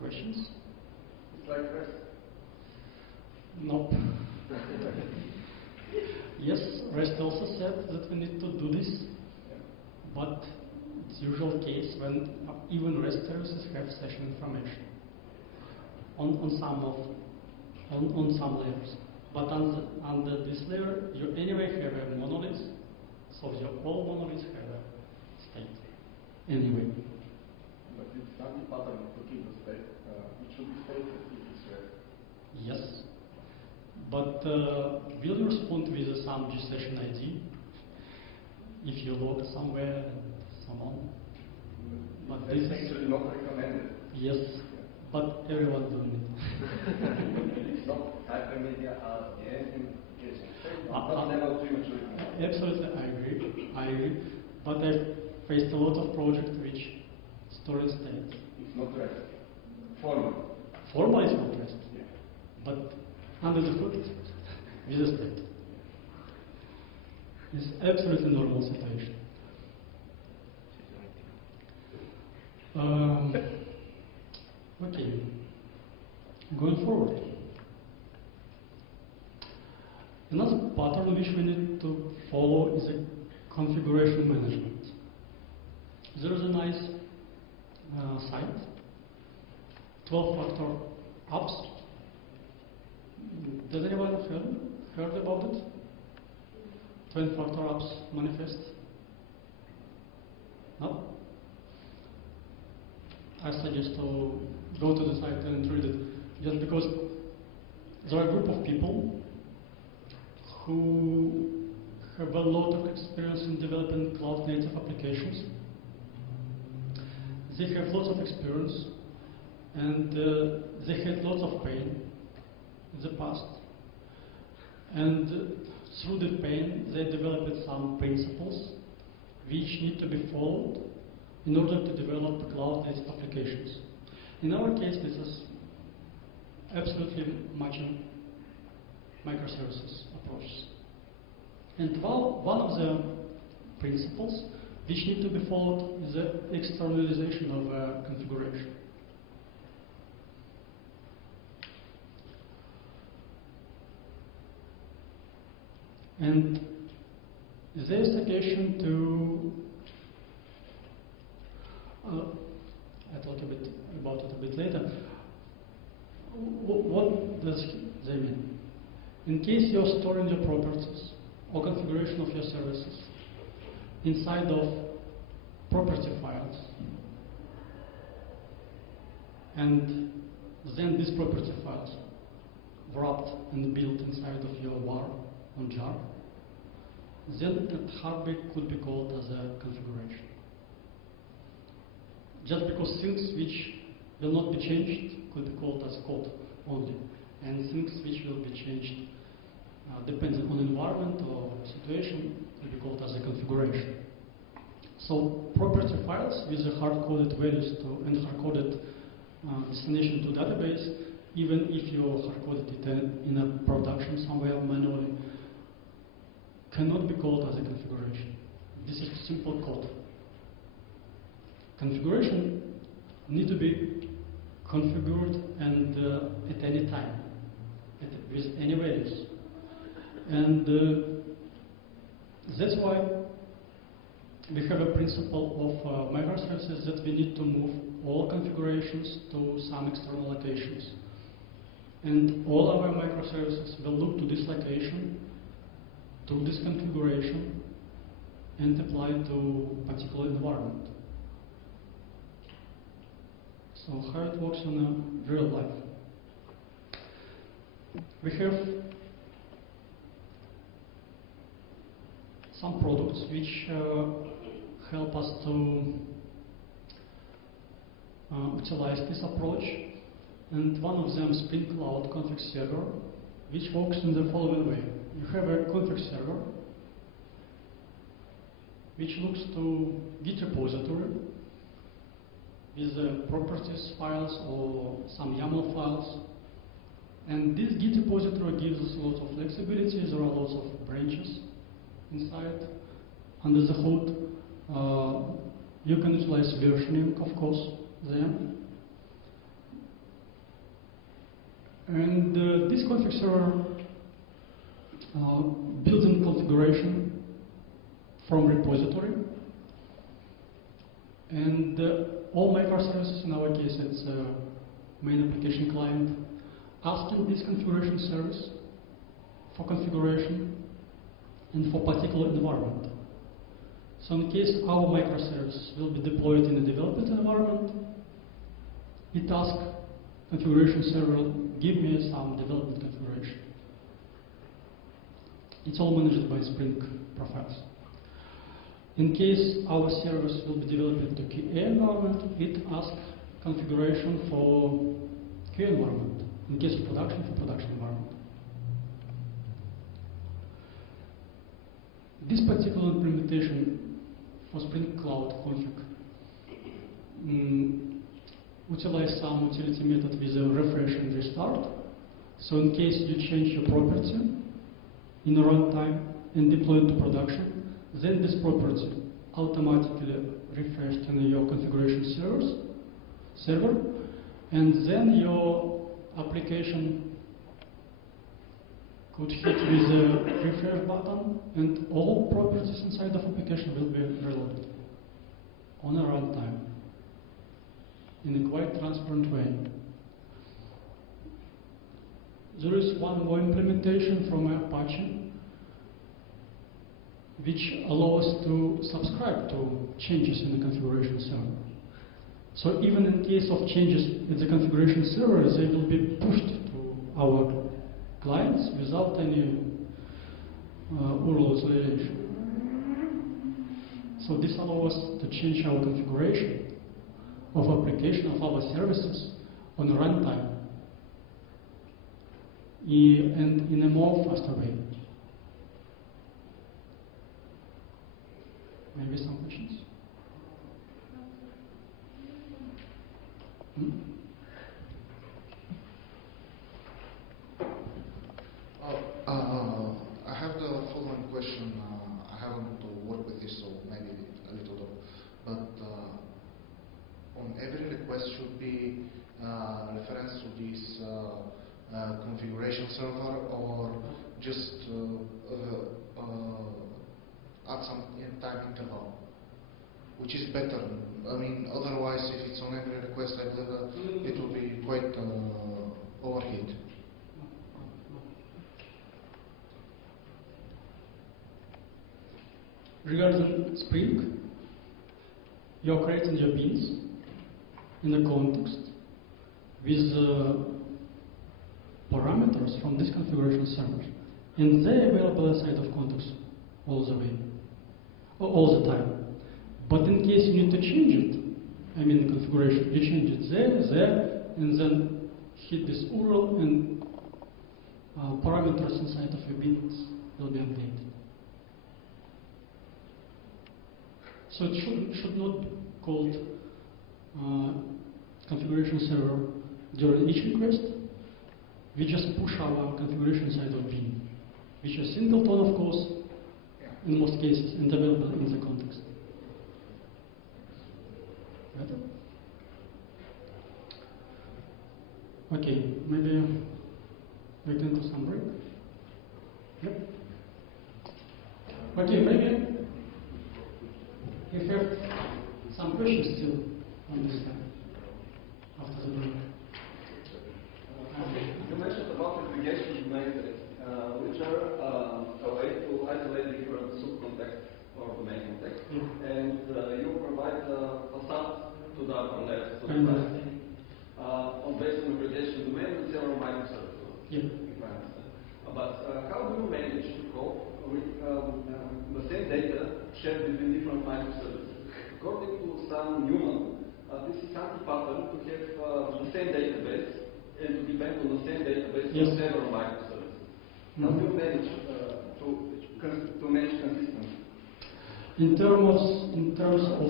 Questions? It's like REST. Nope. Yes, REST also said that we need to do this, but it's usual case when even REST services have session information on some layers. But under this layer, you anyway have a monolith, so all monoliths have a state anyway. But it's not the pattern to keep the state. It should be stateless if it's REST. Yes, but will you respond with some session ID if you log somewhere and so on? But That's actually not recommended. Yes, but everyone's doing it. So, hypermedia are anything is not level 3 maturity. Absolutely, I agree. But I faced a lot of projects which store in states. It's not REST. Formal. Formal is not REST, Yeah. but under the hood, with a state. It's absolutely normal situation. Okay, going forward. Another pattern which we need to follow is a configuration management. There is a nice site, 12-factor apps. Does anyone heard about it? 12-factor apps manifest? No? I suggest to go to the site and read it, just because there are a group of people who have a lot of experience in developing cloud-native applications. They have lots of experience, and they had lots of pain in the past. And through the pain, they developed some principles which need to be followed in order to develop cloud-native applications. In our case, this is absolutely matching microservices approaches. And one of the principles which need to be followed is the externalization of configuration. And there is occasion to I talk a bit what does they mean? In case you're storing your properties or configuration of your services inside of property files, and then these property files wrapped and built inside of your var on jar, then that heartbeat could be called as a configuration. Just because things which will not be changed could be called as code only, and things which will be changed depending on environment or situation will be called as a configuration. So property files with the hard-coded values to and hard-coded destination to database, even if you hard-coded it in a production somewhere manually, cannot be called as a configuration. This is simple code. Configuration need to be configured and at any time, with any values. And that's why we have a principle of microservices that we need to move all configurations to some external locations. And all our microservices will look to this location, to this configuration, and apply to particular environment. So how it works in real life. We have some products which help us to utilize this approach, and one of them is Spring Cloud Config Server, which works in the following way. You have a config server which looks to Git repository with properties files or some YAML files, and this Git repository gives us lots of flexibility. There are lots of branches inside. Under the hood, you can utilize versioning, of course, there. And this config server builds in configuration from repository, and all microservices, in our case it's main application client, asking this configuration service for configuration and for particular environment. So in case our microservice will be deployed in a development environment, it asks configuration server, give me some development configuration. It's all managed by Spring profiles. In case our service will be developed into QA environment, it asks configuration for QA environment. In case of production, for production environment. This particular implementation for Spring Cloud config utilize some utility method with a refresh and restart. So in case you change your property in a runtime and deploy it to production, then this property automatically refreshed in your configuration server, and then your application could hit with a refresh button, and all properties inside of application will be reloaded on a runtime in a quite transparent way. There is one more implementation from Apache which allows us to subscribe to changes in the configuration server. So even in case of changes in the configuration server, they will be pushed to our clients without any URL acceleration. So this allows us to change our configuration of application of our services on a runtime and in a more faster way. Maybe some questions? I have the following question. I haven't worked with this, so maybe a little bit. But on every request should be reference to this configuration server, or just at some time interval, which is better. I mean, otherwise, if it's on every request, I believe it will be quite overheat. regarding Spring, you're creating your beans in a context with parameters from this configuration server, and they're available outside of context all the way, all the time. But in case you need to change it, I mean configuration, you change it there, and then hit this URL, and parameters inside of your beans will be updated. So it should not be called configuration server during each request. We just push our configuration side of bean, which is singleton, of course, in most cases, and available in the context. Better? Okay, maybe we can do some break. Yep. Okay, maybe you have some questions still on this time after the break. You mentioned about aggregation methods, which are a way to isolate different subcontexts or domain context, and you provide a facade to the upper layers, to the class, on based on aggregation domain and several microservices. If I understand. But how do you manage to cope with the same data shared between different microservices? According to some Newman, this is anti-pattern to have the same database and to depend on the same database for several microservices. How do you manage to manage consistency? In terms of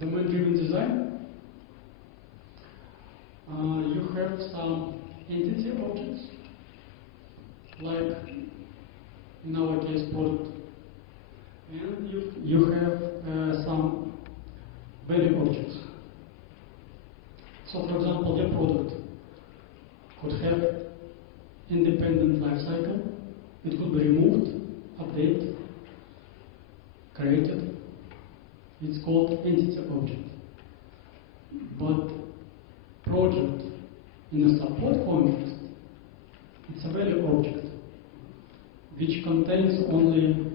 domain-driven design, you have some entity objects, like in our case product, and you have some value objects. So for example, your product could have independent lifecycle. It could be removed, updated, created. It's called entity object. But project in a support context, it's a value object which contains only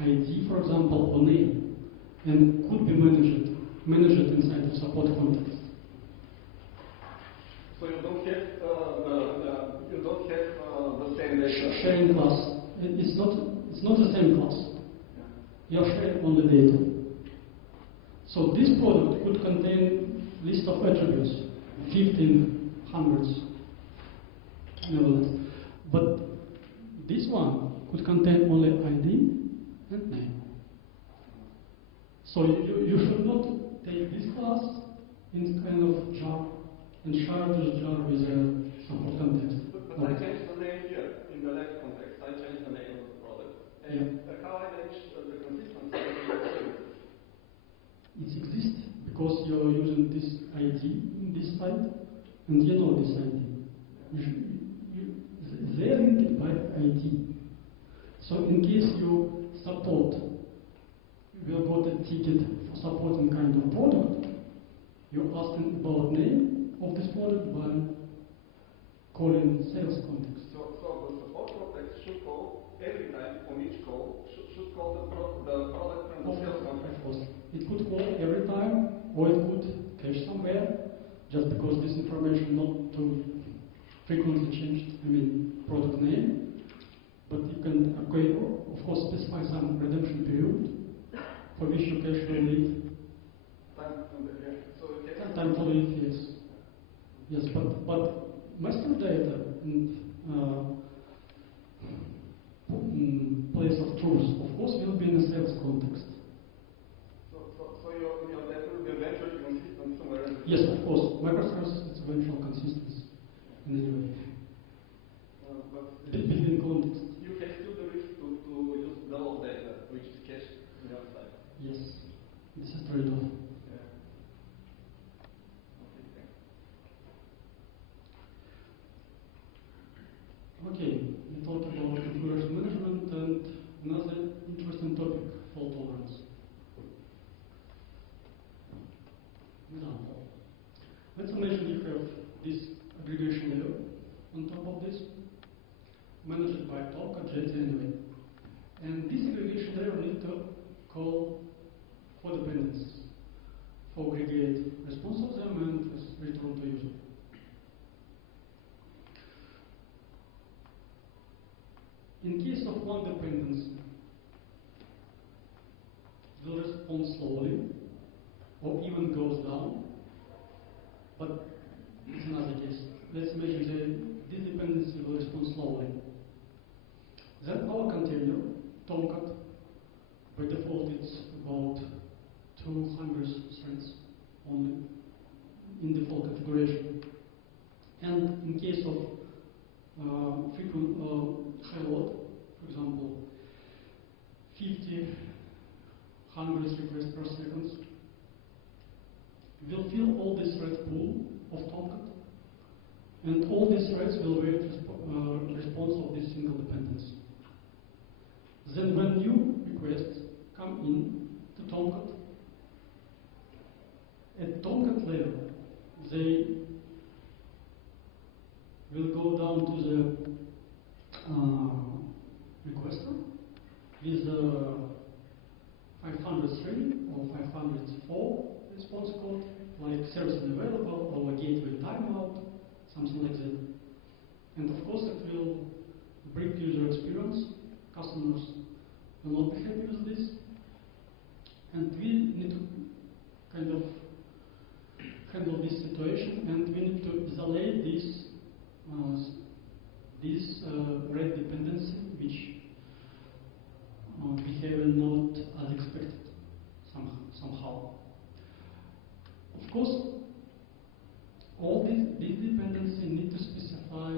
ID, for example, or name, and could be managed inside the support context. So you don't have the same data. Sharing class. It's not the same class. You're sharing only data. So this product could contain list of attributes, 15, hundreds, but this one could contain only ID and name. So you should not take this class in kind of jar and share this jar with a support context. But I changed the name here in the left context. I changed the name of the product. And how I manage the consistency of the services? It exists because you're using this ID in this side, and you know this ID. They're linked by ID. So in case you support, you will got a ticket for supporting kind of product, you're asking about name of this product by calling sales context. So the support context should call every time on each call, should call the product from the sales context. Of course. It could call every time, or it could cache somewhere, just because this information not too frequently changed, product name. But you can, of course, specify some redemption period for which you cache will need. Time for it, yes. Yes, but master data and place of truth, of course, will be in a sales context. So your data will be eventually consistent somewhere? Yes, of course. Microservices is eventual consistency in any way. Between context. You have still the risk to use double data, which is cached on the outside. Yes, this is trade-off. Okay, we talked about configuration management and another interesting topic, fault tolerance. Example. Let's imagine you have this aggregation layer on top of this, managed by Talk or JT anyway. And this aggregation layer needs to call for dependencies, for aggregate response of them and return to user. In case of one dependency, it will respond slowly or even goes down, but it's another case. Let's imagine that this dependency will respond slowly. Then our container, Tomcat, by default it's about 200 threads only in default configuration. And in case of frequent high load, for example, 50, 100 requests per second, will fill all this thread pool of Tomcat, and all these threads will wait response of this single dependency. Then when new requests come in to Tomcat, at Tomcat layer, they will go down to the requester with 503 or 504 response code, like service unavailable or gateway timeout, something like that. And of course it will break user experience. Customers will not be happy with this. And we need to kind of handle this situation, and we need to isolate this red dependency which behave not as expected somehow. Of course, all these dependencies need to specify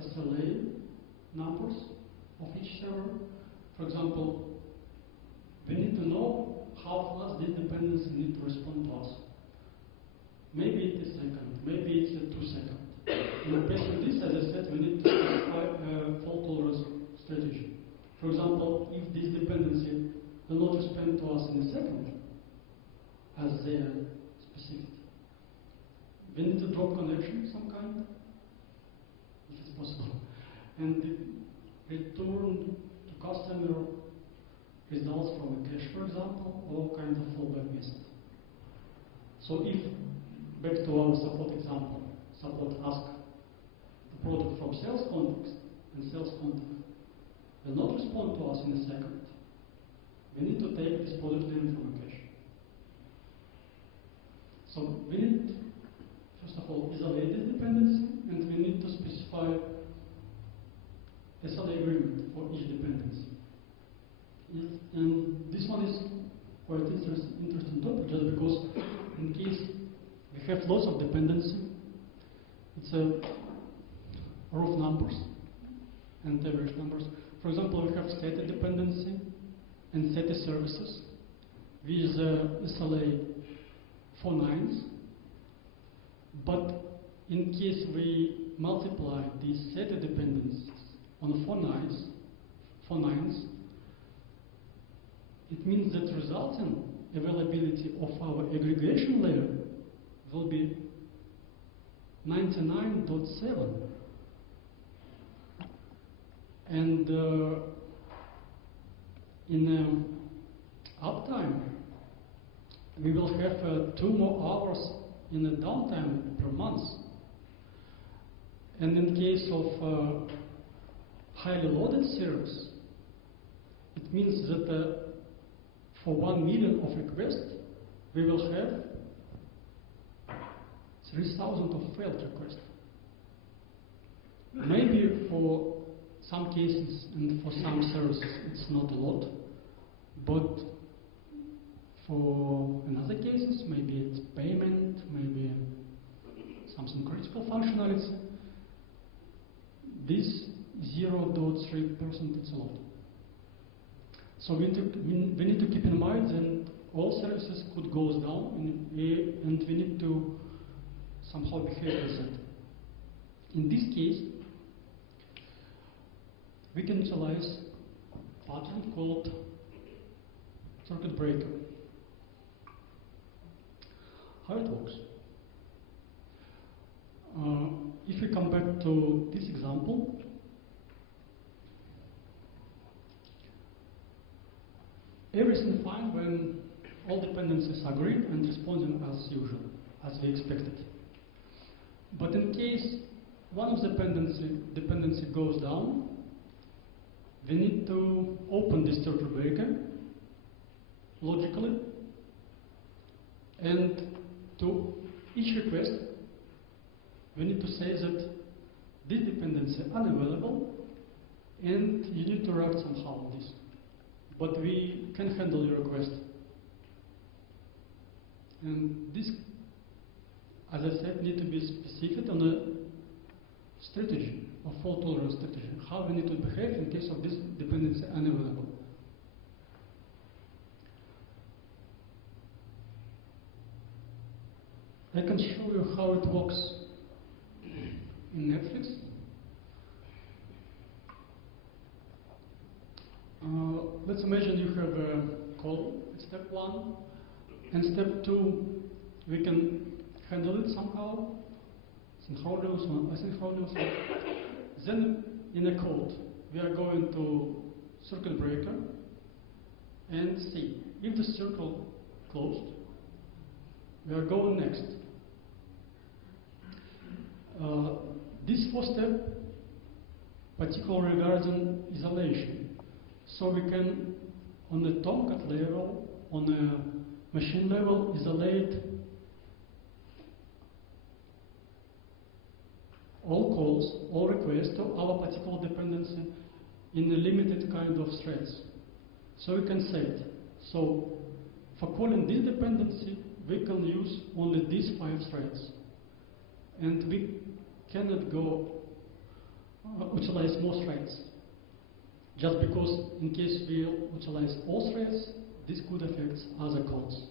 SLA numbers of each server. For example, we need to know how fast this dependency needs to respond to us. Maybe it is second, maybe it's a 2 seconds. And based on this, as I said, we need to specify a fault tolerance strategy. For example, if this dependency will not respond to us in a second, as they are specific, we need to drop connection of some kind, if it's possible, and return to customer results from a cache, for example, or kind of fallback method. So if, back to our support example, support asks the product from sales context, and sales context will not respond to us in a second, we need to take this product name from a cache. So we need, first of all, isolate this dependency, and we need to specify SLA agreement for each dependency. And this one is quite interesting topic, just because in case we have lots of dependency, it's a rough numbers and average numbers. For example, we have static dependency and static services with SLA 4 nines, but in case we multiply these static dependencies on 4 nines, it means that resulting availability of our aggregation layer will be 99.7. And in uptime, we will have 2 more hours in a downtime per month. And in case of highly loaded servers, it means that for 1 million of requests, we will have 3,000 of failed requests. Maybe for some cases and for some services it's not a lot, but for another cases, maybe it's payment, maybe something critical functionality, this 0.3% is a lot. So we need to keep in mind that all services could go down, and we need to somehow behave with it. In this case, we can utilize a pattern called circuit breaker. How it works? If we come back to this example, everything fine when all dependencies are green and responding as usual, as we expected. But in case one of the dependency goes down, we need to open this circuit breaker logically, and to each request we need to say that this dependency is unavailable and you need to react somehow on this. But we can handle your request. And this, as I said, need to be specific on a strategy, a fault tolerance strategy, how we need to behave in case of this dependency unavailable. I can show you how it works in Netflix. Let's imagine you have a call at step 1, and step 2 we can handle it somehow, asynchronous. Then in a code we are going to circuit breaker and see if the circle closed. We are going next. This first step particularly regarding isolation. So we can, on the Tomcat level, on a machine level, isolate all calls, all requests to our particular dependency in a limited kind of threads. So we can say it. So for calling this dependency, we can use only these 5 threads. And we cannot go utilize more threads. Just because in case we utilize all threads, this could affect other codes.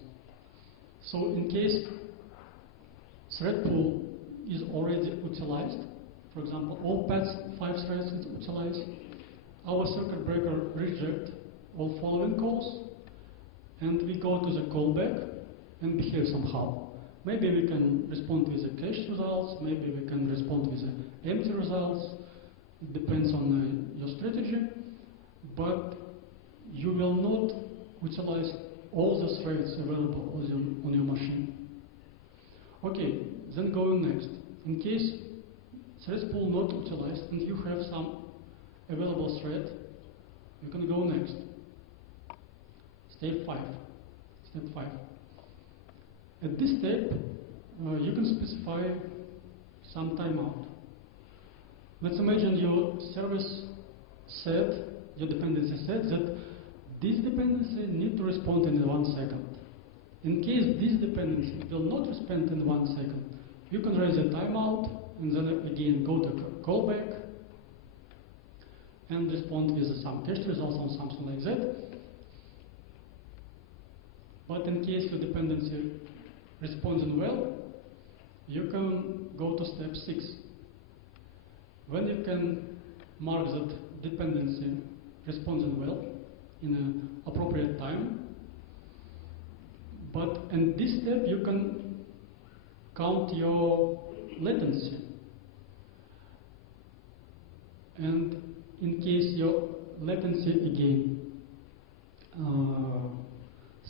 So in case thread pool is already utilized, for example, all paths 5 threads is utilized, our circuit breaker reject all following calls, and we go to the callback and behave somehow. Maybe we can respond with the cached results, maybe we can respond with the empty results. It depends on your strategy, but you will not utilize all the threads available on your machine. Okay, then going next. In case thread pool not utilized and you have some available thread, you can go next. Step 5. At this step, you can specify some timeout. Let's imagine your service said, your dependency said that this dependency need to respond in 1 second. In case this dependency will not respond in 1 second, you can raise a timeout and then again go to callback and respond with some cached results or something like that. But in case your dependency responding well, you can go to step 6. When you can mark that dependency responding well in an appropriate time, but in this step you can count your latency. And in case your latency again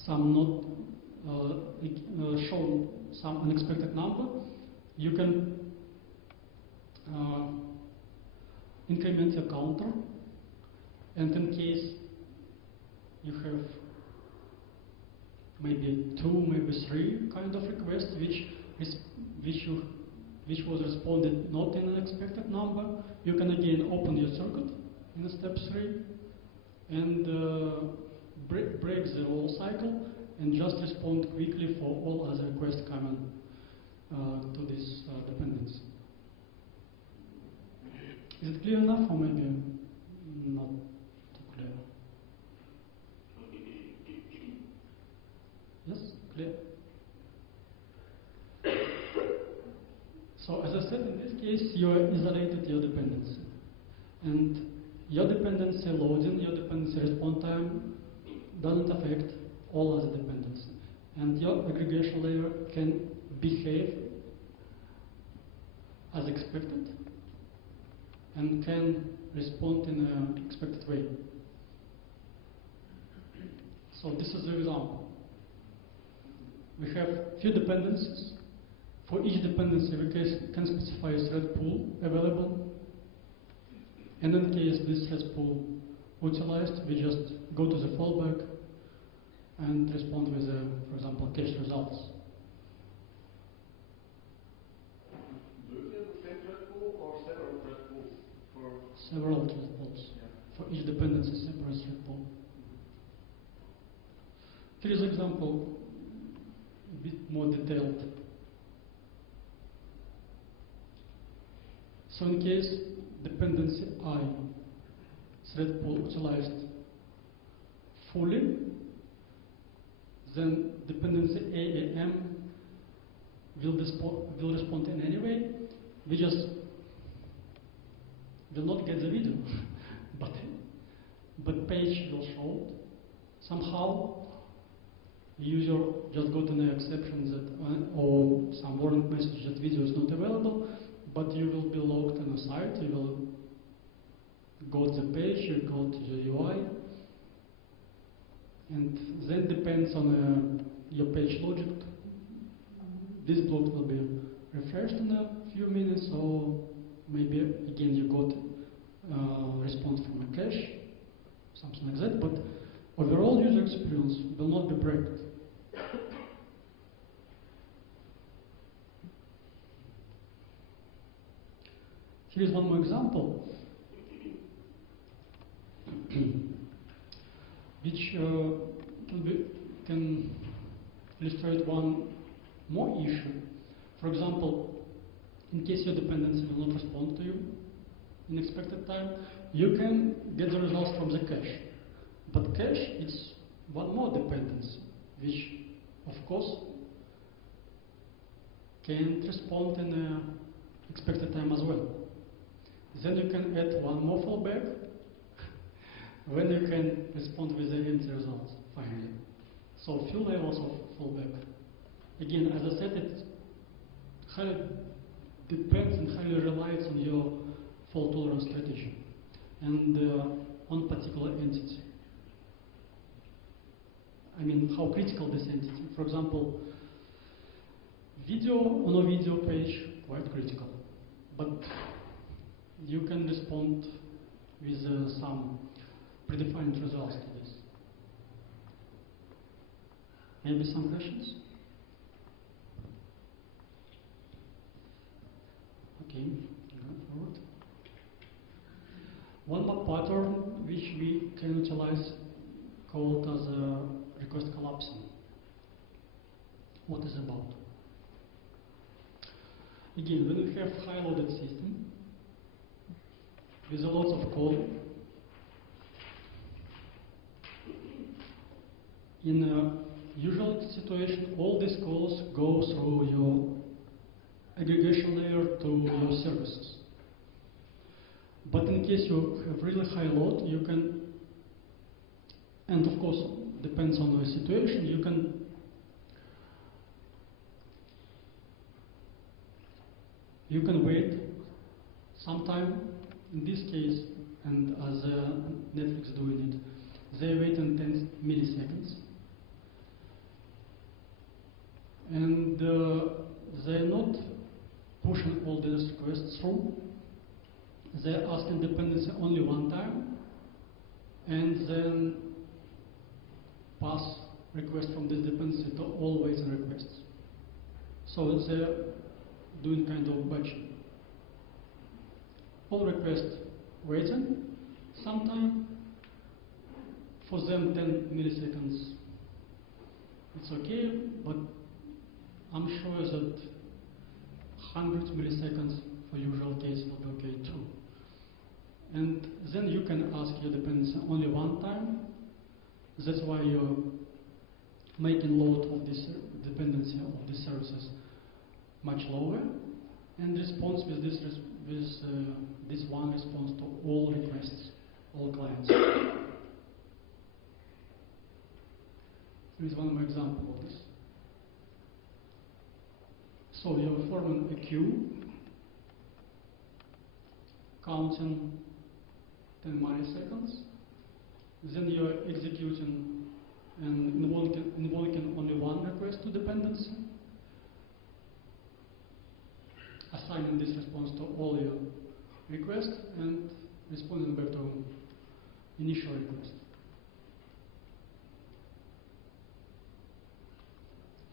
some not show some unexpected number, you can increment your counter, and in case you have maybe 2, maybe 3 kind of requests which was responded not in an expected number, you can again open your circuit in step 3 and break the whole cycle and just respond quickly for all other requests coming to this dependency. Is it clear enough, or maybe not too clear? Yes, clear? So as I said, in this case, you isolated your dependency. And your dependency loading, your dependency response time doesn't affect all other dependencies. And your aggregation layer can behave as expected and can respond in an expected way. So this is the example. We have few dependencies. For each dependency, we can specify a thread pool available. And in case this thread pool utilized, we just go to the fallback and respond with, for example, cache results. Do you have the same thread pool or several thread pools for? Several thread pools. Yeah. For each dependency, separate thread pool. Here is an example, a bit more detailed. So in case dependency I thread pool utilized fully, then dependency AAM will respond in any way. We just will not get the video, but page will show. Somehow, user just got an exception that or some warning message that video is not available, but you will be logged on a site. You will go to the page, you go to the UI, and then depends on your page logic. This block will be refreshed in a few minutes, or maybe again you got response from a cache, something like that. But overall user experience will not be broken. Here is one more example, which can illustrate one more issue. For example, in case your dependency will not respond to you in expected time, you can get the results from the cache. But cache is one more dependency, which of course can't respond in expected time as well. Then you can add one more fallback when you can respond with the empty results finally. So few levels of fallback. Again, as I said, it highly depends and highly relies on your fault tolerance strategy and on particular entity. I mean, how critical this entity. For example, video on a video page, quite critical, but you can respond with some predefined results to this. Maybe some questions? Okay, go forward. One more pattern which we can utilize called as request collapsing. What is about? Again, when we have high loaded system with a lot of code, in a usual situation, all these calls go through your aggregation layer to your services. But in case you have really high load, you can, and of course, depends on the situation, you can wait some time. In this case, and as Netflix doing it, they wait in 10 milliseconds. And they're not pushing all these requests through. They're asking dependency only one time, and then pass request from this dependency to all waiting requests. So they're doing kind of batching. All requests waiting, sometime for them 10 milliseconds. It's okay, but I'm sure that 100 milliseconds for usual case will be okay too. And then you can ask your dependency only one time. That's why you're making load of this dependency of these services much lower, and response with this one response to all requests, all clients. Here is one more example of this. So you're forming a queue, counting 10 milliseconds. Then you're executing and invoking only one request to dependency, assigning this response to all your requests, and responding back to initial request.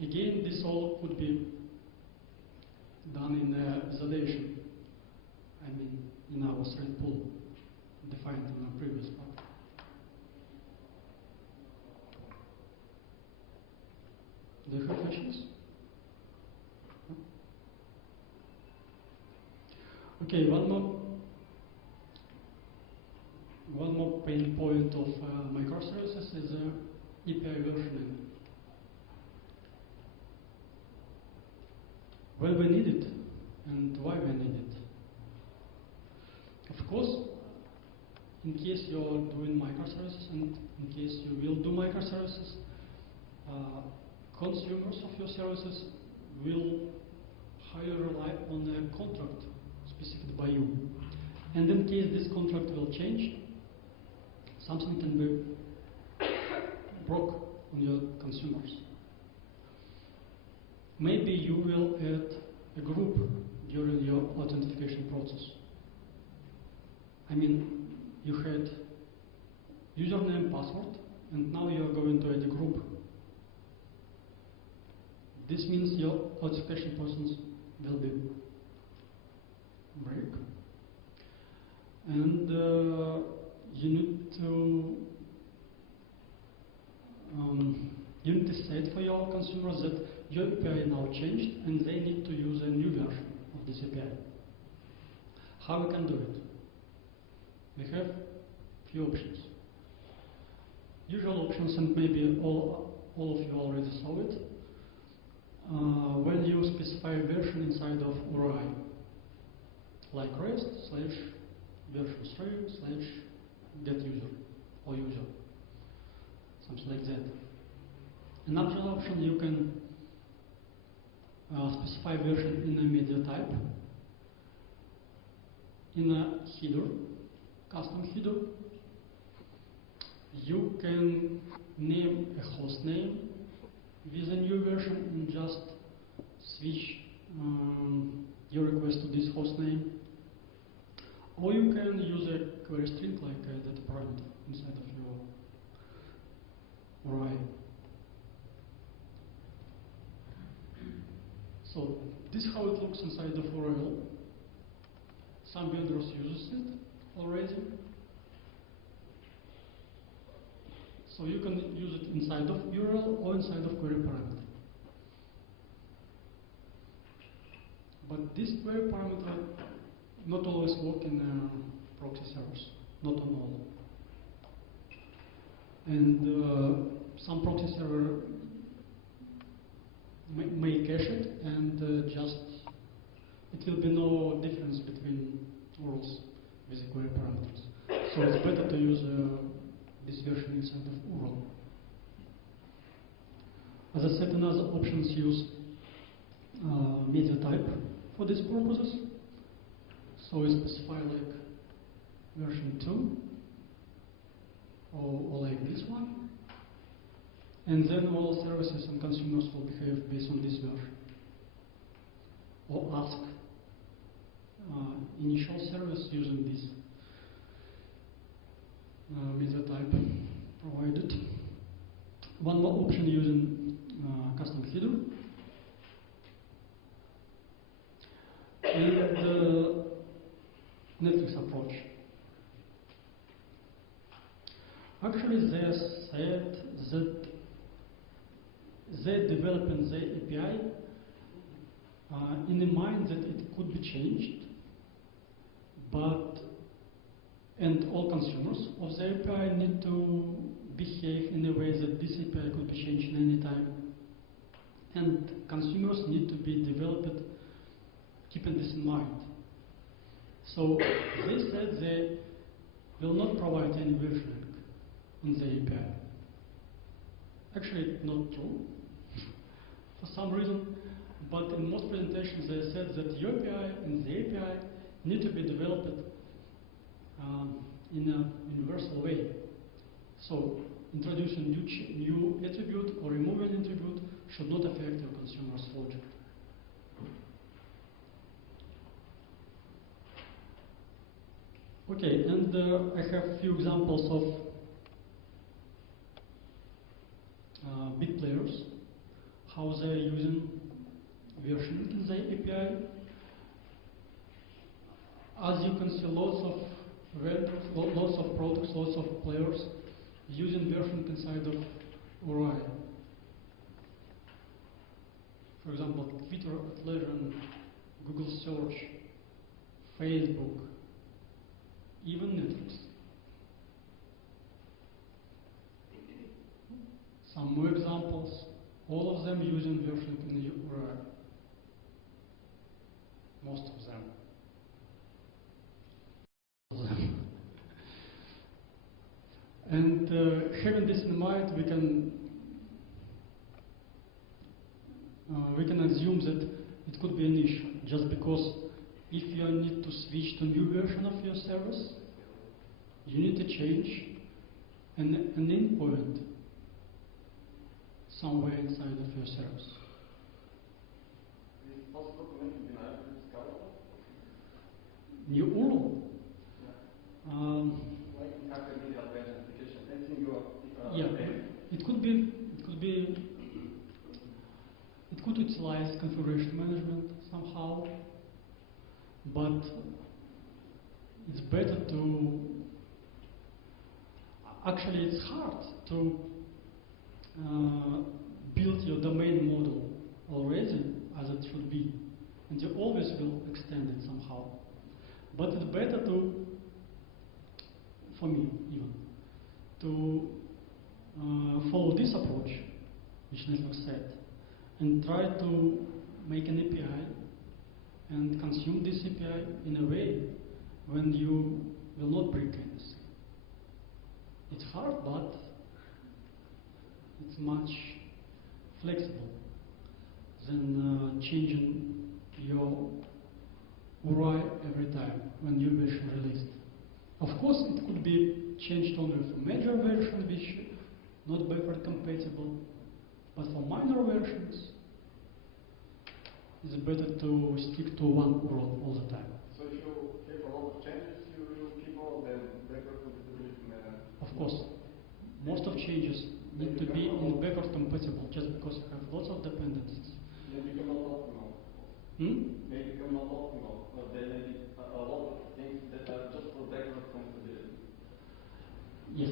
Again, this all could be done in isolation, I mean in our thread pool defined in our previous part. Do you have questions? Okay, one more pain point of microservices is API versioning. When we need it and why we need it. Of course, in case you're doing microservices and in case you will do microservices, consumers of your services will highly rely on a contract specified by you. And in case this contract will change, something can be broke on your consumers. Maybe you will add a group during your authentication process. I mean, you had username, password, and now you are going to add a group. This means your authentication process will be break. And you need to set for your consumers that your API now changed and they need to use a new version of this API. How we can do it? We have few options. Usual options, and maybe all of you already saw it. When you specify a version inside of URI, like REST /version3 /get user or user, something like that. Another option, you can specify version in a media type, in a header, custom header. You can name a host name with a new version and just switch your request to this host name. Or you can use a query string like a data parameter inside of your URI. So this is how it looks inside of URL. Some builders use it already. So you can use it inside of URL or inside of query parameter. But this query parameter not always work in proxy servers, not on all. And some proxy server may cache it, and it will be no difference between URLs with the query parameters. So it's better to use this version inside of URL. As I said, another options use media type for these purposes. So we specify like version 2 or like this one. And then all services and consumers will behave based on this version. Or ask initial service using this media type provided. One more option using custom header. And the Netflix approach. Actually, they said that they developing the API in the mind that it could be changed, and all consumers of the API need to behave in a way that this API could be changed any time, and consumers need to be developed keeping this in mind. So they said they will not provide any versioning in the API. Actually, not true for some reason, but in most presentations they said that your API and the API need to be developed in a universal way. So introducing new attribute or removing attribute should not affect your consumer's logic. Okay, and I have a few examples of big players, how they're using versioning in their API. As you can see, lots of vendors, lots of products, lots of players using versioning inside of UI. For example, Twitter, Atlassian, Google Search, Facebook, even Netflix. Some more examples, all of them using versioning in UI. Most of them. And having this in mind, we can assume that it could be an issue, just because if you need to switch to a new version of your service, you need to change an endpoint somewhere inside of your service. Is it possible to make it deniable discoverable? New URL. Like in hypermedia authentication, anything It could utilize configuration management somehow, but it's better to. Actually, it's hard to build your domain model already as it should be, and you always will extend it somehow. But it's better to, for me even, to follow this approach, which Network said, and try to make an API and consume this API in a way when you will not break anything. It's hard, but it's much flexible than changing your UI every time when new version released. Of course, it could be changed only for major version, which not backward compatible, but for minor versions, it's better to stick to one URL all the time. So if you have a lot of changes, you will keep all of them backward compatibility manner? Of course, most of changes need to be in backward compatible just because you have lots of dependencies. They become not optimal. They become not optimal. Or there may be a lot of things that are just for backward compatibility. Yes.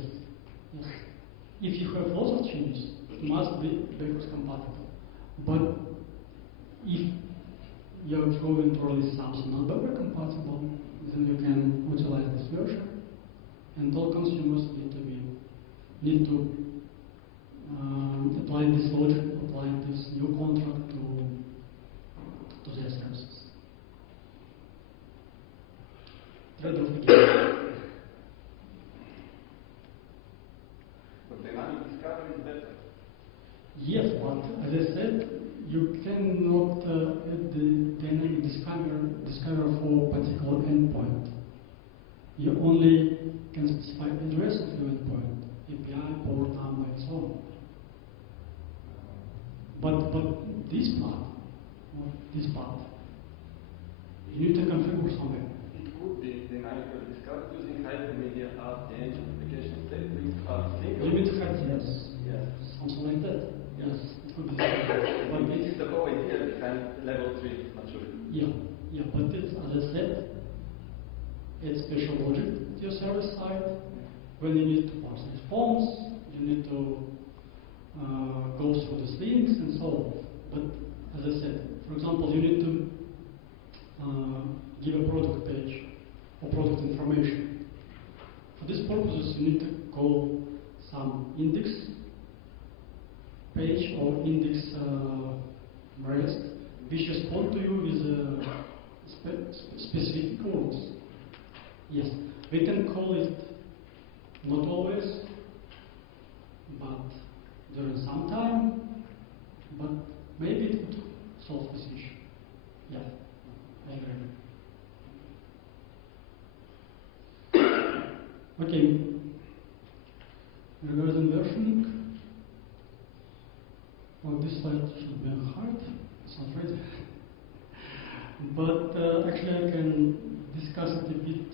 If you have lots of changes, it must be backwards compatible. But if you're going to release something not backward compatible, then you can utilize this version, and all consumers need to apply this logic, apply this new contract to their services. Trade-off again. But dynamic discovery is better. Yes, but as I said, you cannot add the dynamic discover for a particular endpoint. You only can specify address of your endpoint, API, port number, and so on. But this part, you need to configure somewhere. It could be dynamically discovered using hypermedia at the edge application state with single. You need to have yes. Yes. Something like that. Yes, it could be. But this is the whole idea behind level 3 maturity. Yeah, but it's, as I said, it's special logic to your service side. When you need to parse response, you need to go through these things and so on. But as I said, for example, you need to give a product page or product information. For these purposes, you need to call some index page or index REST, which respond to you with specific rules. Yes, we can call it not always, but during some time, but maybe it would solve this issue. Yeah, I agree. Okay. Regarding versioning, well, this slide should be hard, it's not ready. But actually I can discuss it a bit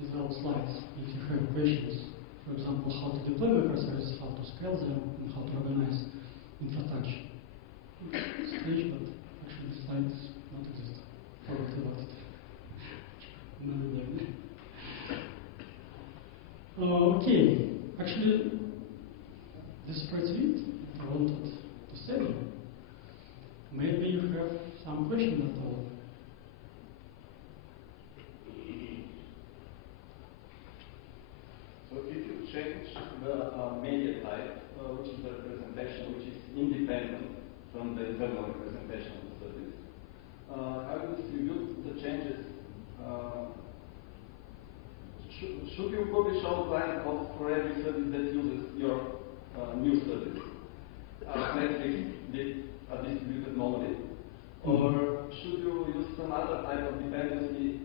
without slides if you have questions. For example, how to deploy microservices, how to scale them, and how to organize infrastructure. Strange, but actually the slides not exist. Forgot about it. Okay, actually, this spreadsheet I wanted to say. Maybe you have some question at all. So if you change the media type, which is the representation, which is independent from the internal representation of the service, how you distribute the changes? Should you publish all client codes for every service that uses your new service? Netflix did a distributed monolith. Or should you use some other type of dependency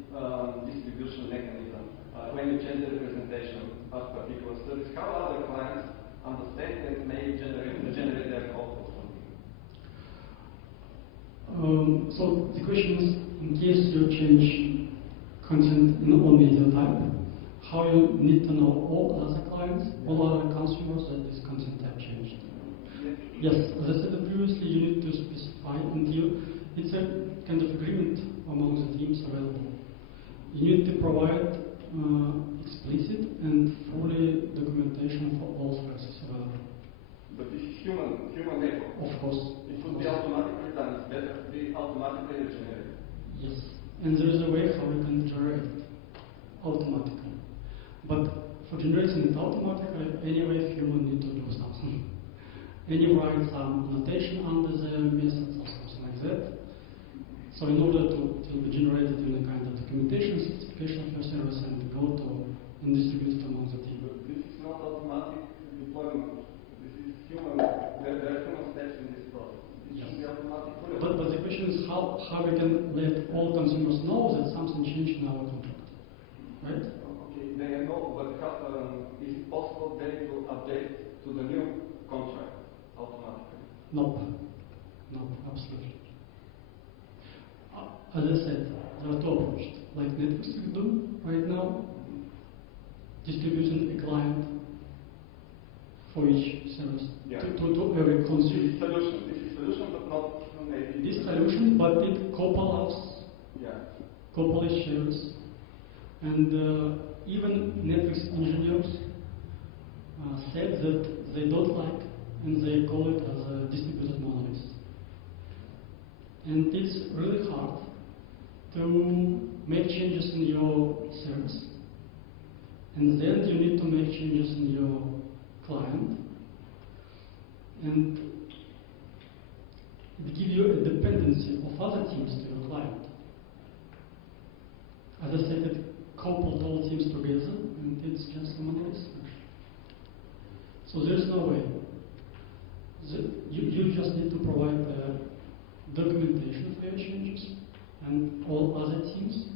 distribution mechanism when you change the representation of a particular service? How other clients understand and may generate their code or something? So the question is, in case you change content on media type, how you need to know all other clients, all other consumers that this content type changed. Yes, as I said previously, you need to specify until it's a kind of agreement among the teams available. You need to provide explicit and fully documentation for all services available. But this is human effort. Of course. It could be automatically done. It's better to be automatically generated. Yes, and there is a way how you can generate it automatically. But for generating it automatically, anyway, human need to do something. And you write some annotation under the methods or something like that. So in order to be generated in a kind of documentation specification of your service and go to and distribute it among the team. But this is not automatic deployment. This is human. There are human steps in this process. It should be automatic. But the question is how we can let all consumers know that something changed in our contract, right? Okay, they know, but is it possible then to update to the new contract automatically? Nope. No, absolutely. As I said, there are two approaches. Like Netflix do right now, distributing a client for each service to every consumer. This is solution, but not maybe. This solution, but it co-allows co-polish shares, and even Netflix engineers said that they don't like, and they call it as a distributed monolith. And it's really hard to make changes in your service, and then you need to make changes in your client, and it gives you a dependency of other teams to your client. As I said, it coupled all teams together, and it's just a monolith. So there's no way. You just need to provide documentation for your changes, and all other teams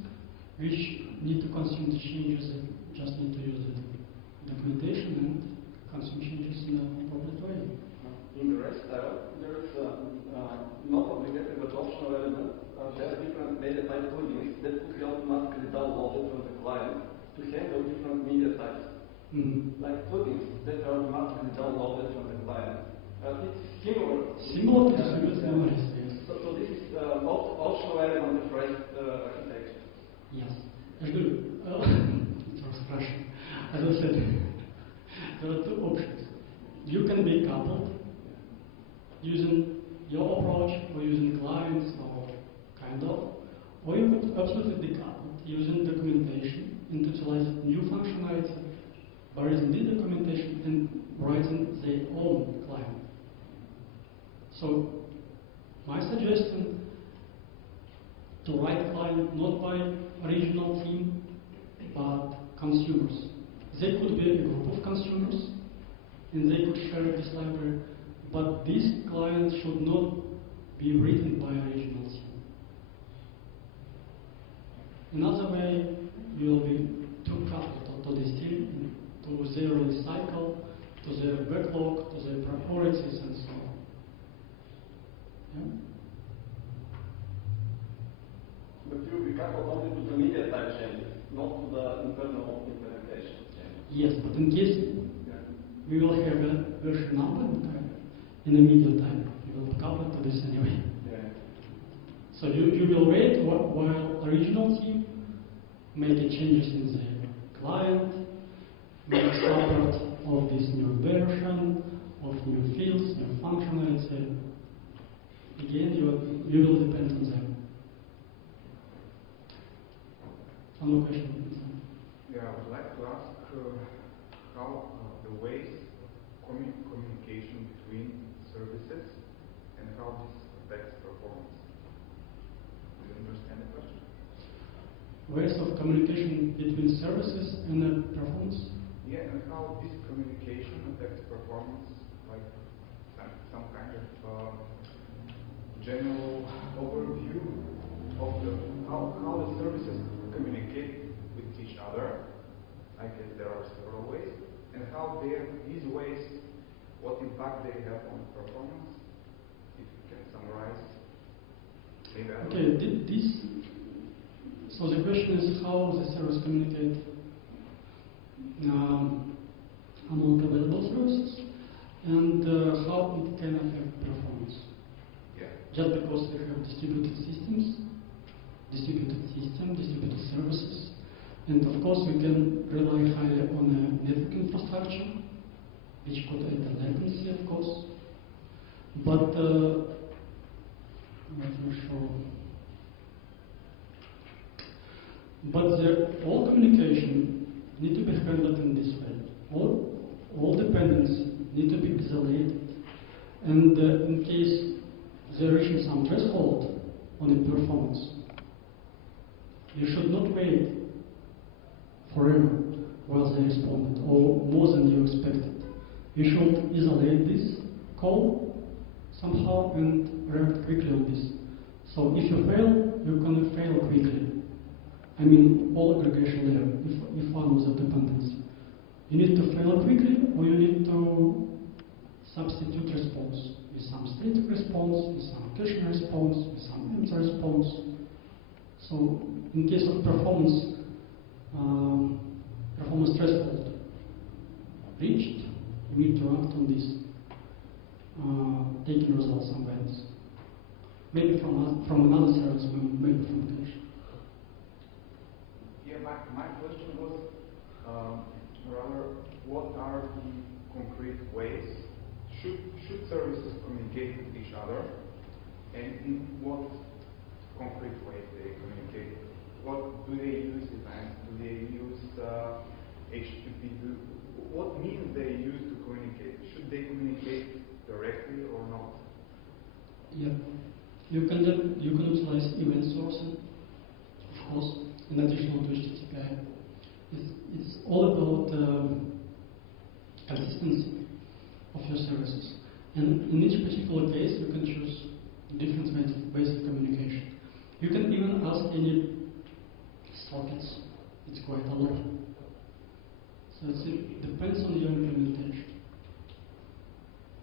which need to consume the changes just need to use the documentation and consume changes in an appropriate way. In the REST style, there is not obligatory but optional element. There are different media type plugins that could be automatically downloaded from the client to handle different media types. Like plugins that are automatically downloaded from the client. It's similar. Similar to distributed monolith, yes. So this is optional element of REST architecture. Yes, I agree. As I said, there are two options. You can be coupled using your approach or using clients or kind of, or you could absolutely decouple using documentation and utilize new functionality by using this documentation and writing their own client. So my suggestion to write client not by original team but consumers. They could be a group of consumers and they could share this library, but this client should not be written by original team. Another way you will be too coupled to this team, to their release cycle, to their backlog, to their priorities, and so on. Yeah? But you will be coupled only to the media type changes, not to the internal implementation changes. Yes, but in case we will have a version number in the media type, we will couple to this anyway. Yeah. So you will wait while original team make changes in the client, make support of this new version, of new fields, new functionality. Again, you will depend on them. One more question. Yeah, I would like to ask how the ways of communication between services and how this affects performance. Do you understand the question? Ways of communication between services and performance? Yeah, and how this communication affects performance, like some kind of general overview of how the services communicate with each other. I guess there are several ways, and how these ways, what impact they have on performance. If you can summarize, maybe. Okay, so the question is how the service communicate among available services, and how it can affect performance. Yeah. Just because we have distributed systems, distributed services, and of course we can rely highly on a network infrastructure, which could add a latency, of course. But let me show. But all communication need to be handled in this way. All dependencies need to be isolated, and in case there is some threshold on the performance, you should not wait forever while they responded, or more than you expected. You should isolate this call somehow and react quickly on this. So if you fail, you can fail quickly. I mean, all aggregation layer, if one was a dependency. You need to fail quickly, or you need to substitute response with some static response, with some caching response, with some empty response. So in case of performance threshold reached, you need to act on this, taking results somewhere else. Maybe from another service, maybe from cache. Yeah, my question was rather, what are the concrete ways should services communicate with each other, and in what concrete ways they communicate? What do they use events? Do they use HTTP? What means they use to communicate? Should they communicate directly or not? Yeah, you can utilize event sourcing, of course, in addition to HTTP. It's all about consistency of your services. And in each particular case, you can choose different ways of communication. You can even ask any sockets. It's quite a lot. So it depends on your implementation.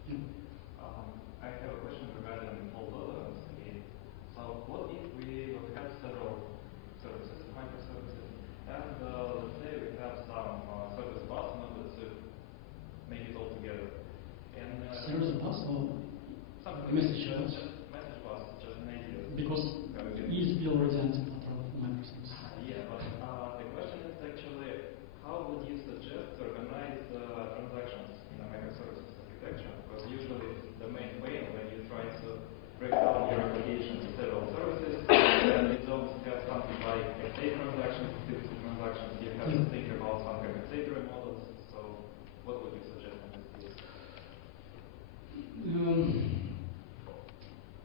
Yeah. I have a question regarding fault tolerance again. So what if we have several services, microservices, and let's say we have some service bus in order to make it all together. And Service bus or something message like bus? Message bus, just an idea. Because each will already anti-patrol microservices. Yeah, but the question is actually, how would you suggest to organize transactions in a microservices architecture? Because usually the main way when you try to break down your application to several services, then you don't have something like XA transactions, physical transactions. You have to think about some compensatory models. So what would you suggest in this case?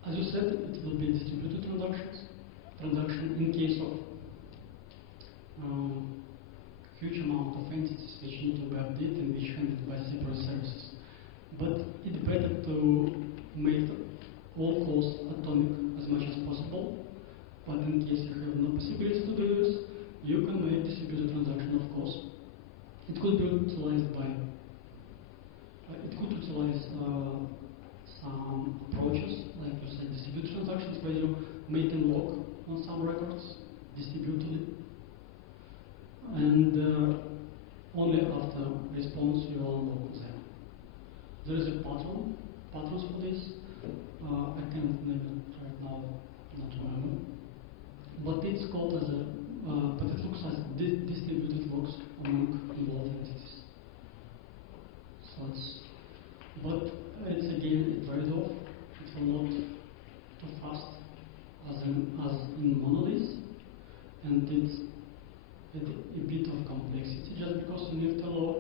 As you said, it will be distributed transaction in case of huge amount of entities which need to be updated and which handled by separate services. But it's better to make all calls atomic as much as possible. But in case you have no possibility to do this, you can make distributed transaction, of course. It could be utilized by There is a patterns for this. I can't name it right now, not remember. But it's called as a, but it looks as distributed logs among involved entities. So but it's again a trade-off. It will not too fast as in Monolith, and it's a bit of complexity just because you need to log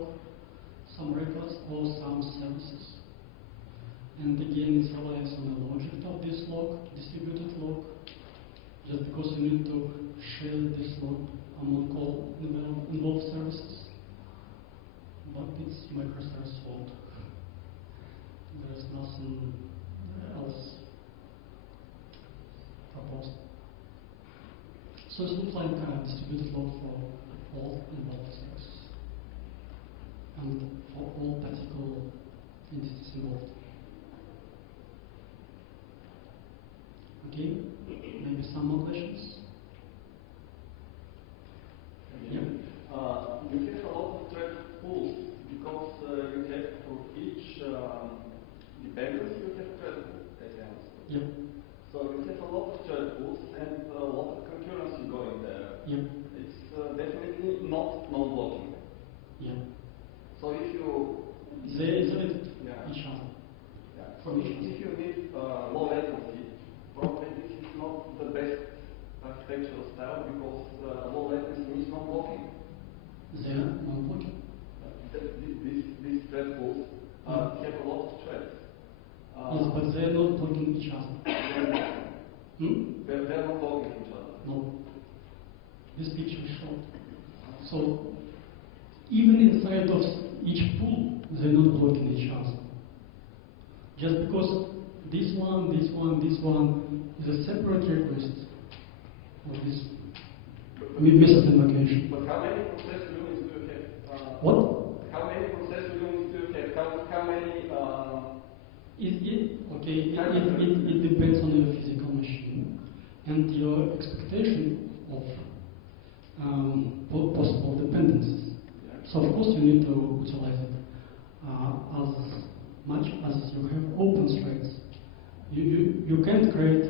some records or some services. And again, it relies on the logic of this log, distributed log, just because you need to share this log among all involved services. But it's microservices world. There's nothing else proposed. So it looks like a distributed log for all involved services and for all particular entities involved. Okay, maybe some more questions? Yeah. You have a lot of thread pools because you have for each dependency you have thread pool, as I understood. Yep. So you have a lot of thread pools and a lot of concurrency going there. Yep. It's definitely not non-blocking. Yep. So if you They isolate yeah. each other. Yeah. So if you need low latency, probably this is not the best architectural style because low latency means non-blocking. They are non-blocking. These thread pools have a lot of threads. Yes, but they are not blocking each other. They're not blocking each other. No. This picture is short. So even inside of each pool, they're not blocking each other. Just because this one is a separate request of this method invocation. But how many processor units do you have? What? How many processor units do you have? How many? It depends on your physical machine and your expectation of possible dependencies. Yeah. So of course you need to utilize it as much as you have open threads. You can't create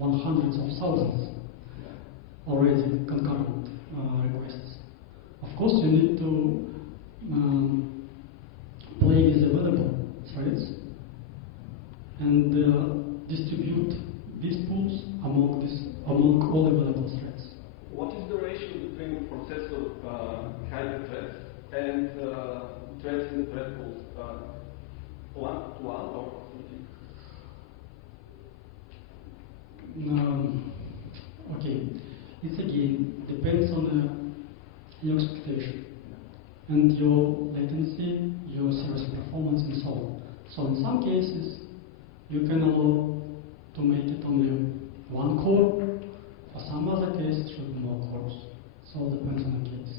hundreds of thousands already concurrent requests. Of course you need to play with available threads and distribute these pools among all available threads. What is the ratio between processor hybrid threads and threads in the thread pools? 1 to 1 or something? Okay, it's again depends on your expectation and your latency, your service performance, and so on. So in some cases, you can allow to make it only one core. For some other cases, it should be more cores. So it depends on the case.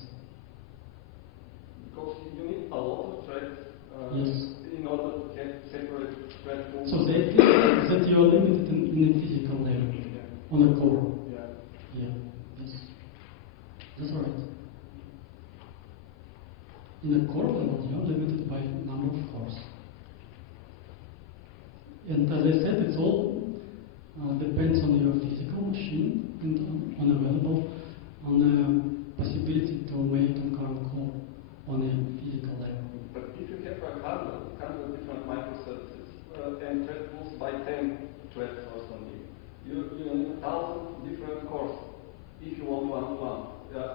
Because you need a lot of threads Yes. in order to have separate thread pools. So that you are limited in a physical level on a core. Yeah. Yeah. Yes. That's right. In a core level, you are limited by number of cores. And as I said, it's all depends on your physical machine and on the possibility to make concurrent core on a physical level. But if you have 100 different microservices and thread pools by 10 threads or something, you need 1,000 different cores if you want one-to-one.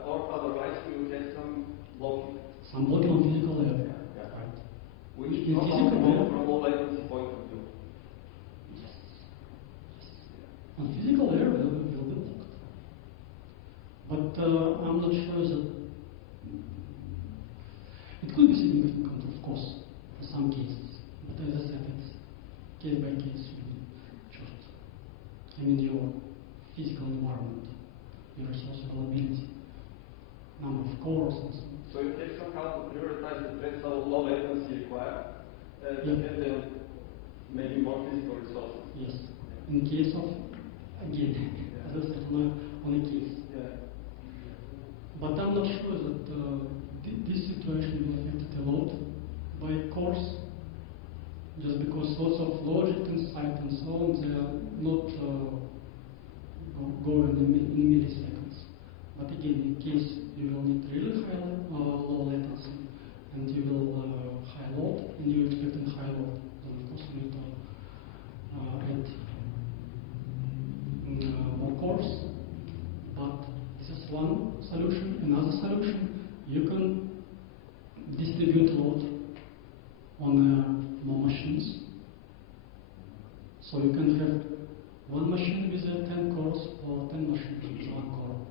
Or otherwise you will have some blocking. Some blocking on physical level. Yeah. Right. Which In is not physical optimal level? from low latency point of view. Yes. On physical layer, will be blocked. But I'm not sure that it could be significant, of course, for some cases. But as I said, it's case by case choice. I mean, your physical environment, your resource availability, number of cores, and so on. So you have somehow to prioritize the threads how low latency required Yeah. and then maybe more physical resources. Yes. In case of, again, as I said, on a case. Yeah. But I'm not sure that this situation will affect it a lot by course, just because lots of logic inside and so on, they are not going in milliseconds. But again, in case you will need really low latency, and you will high load, and you expect a high load, then of course you need to add more cores. But this is one solution. Another solution, you can distribute load on more machines. So you can have one machine with 10 cores or 10 machines with 1 core.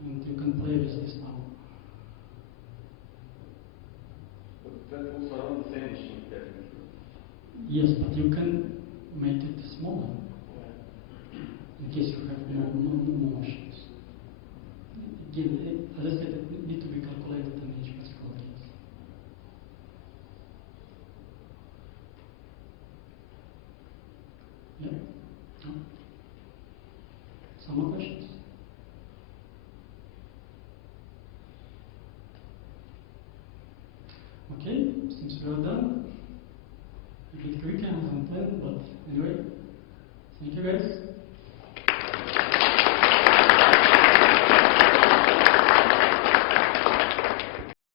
And you can play with this now. But that also around the same machine technically. Yes, but you can make it smaller in case you have more machines. Again, as I said, it needs to be calculated in each particular case. Yeah? No? Some more questions? Okay, since we are done, a bit quicker than planned, but anyway, thank you guys.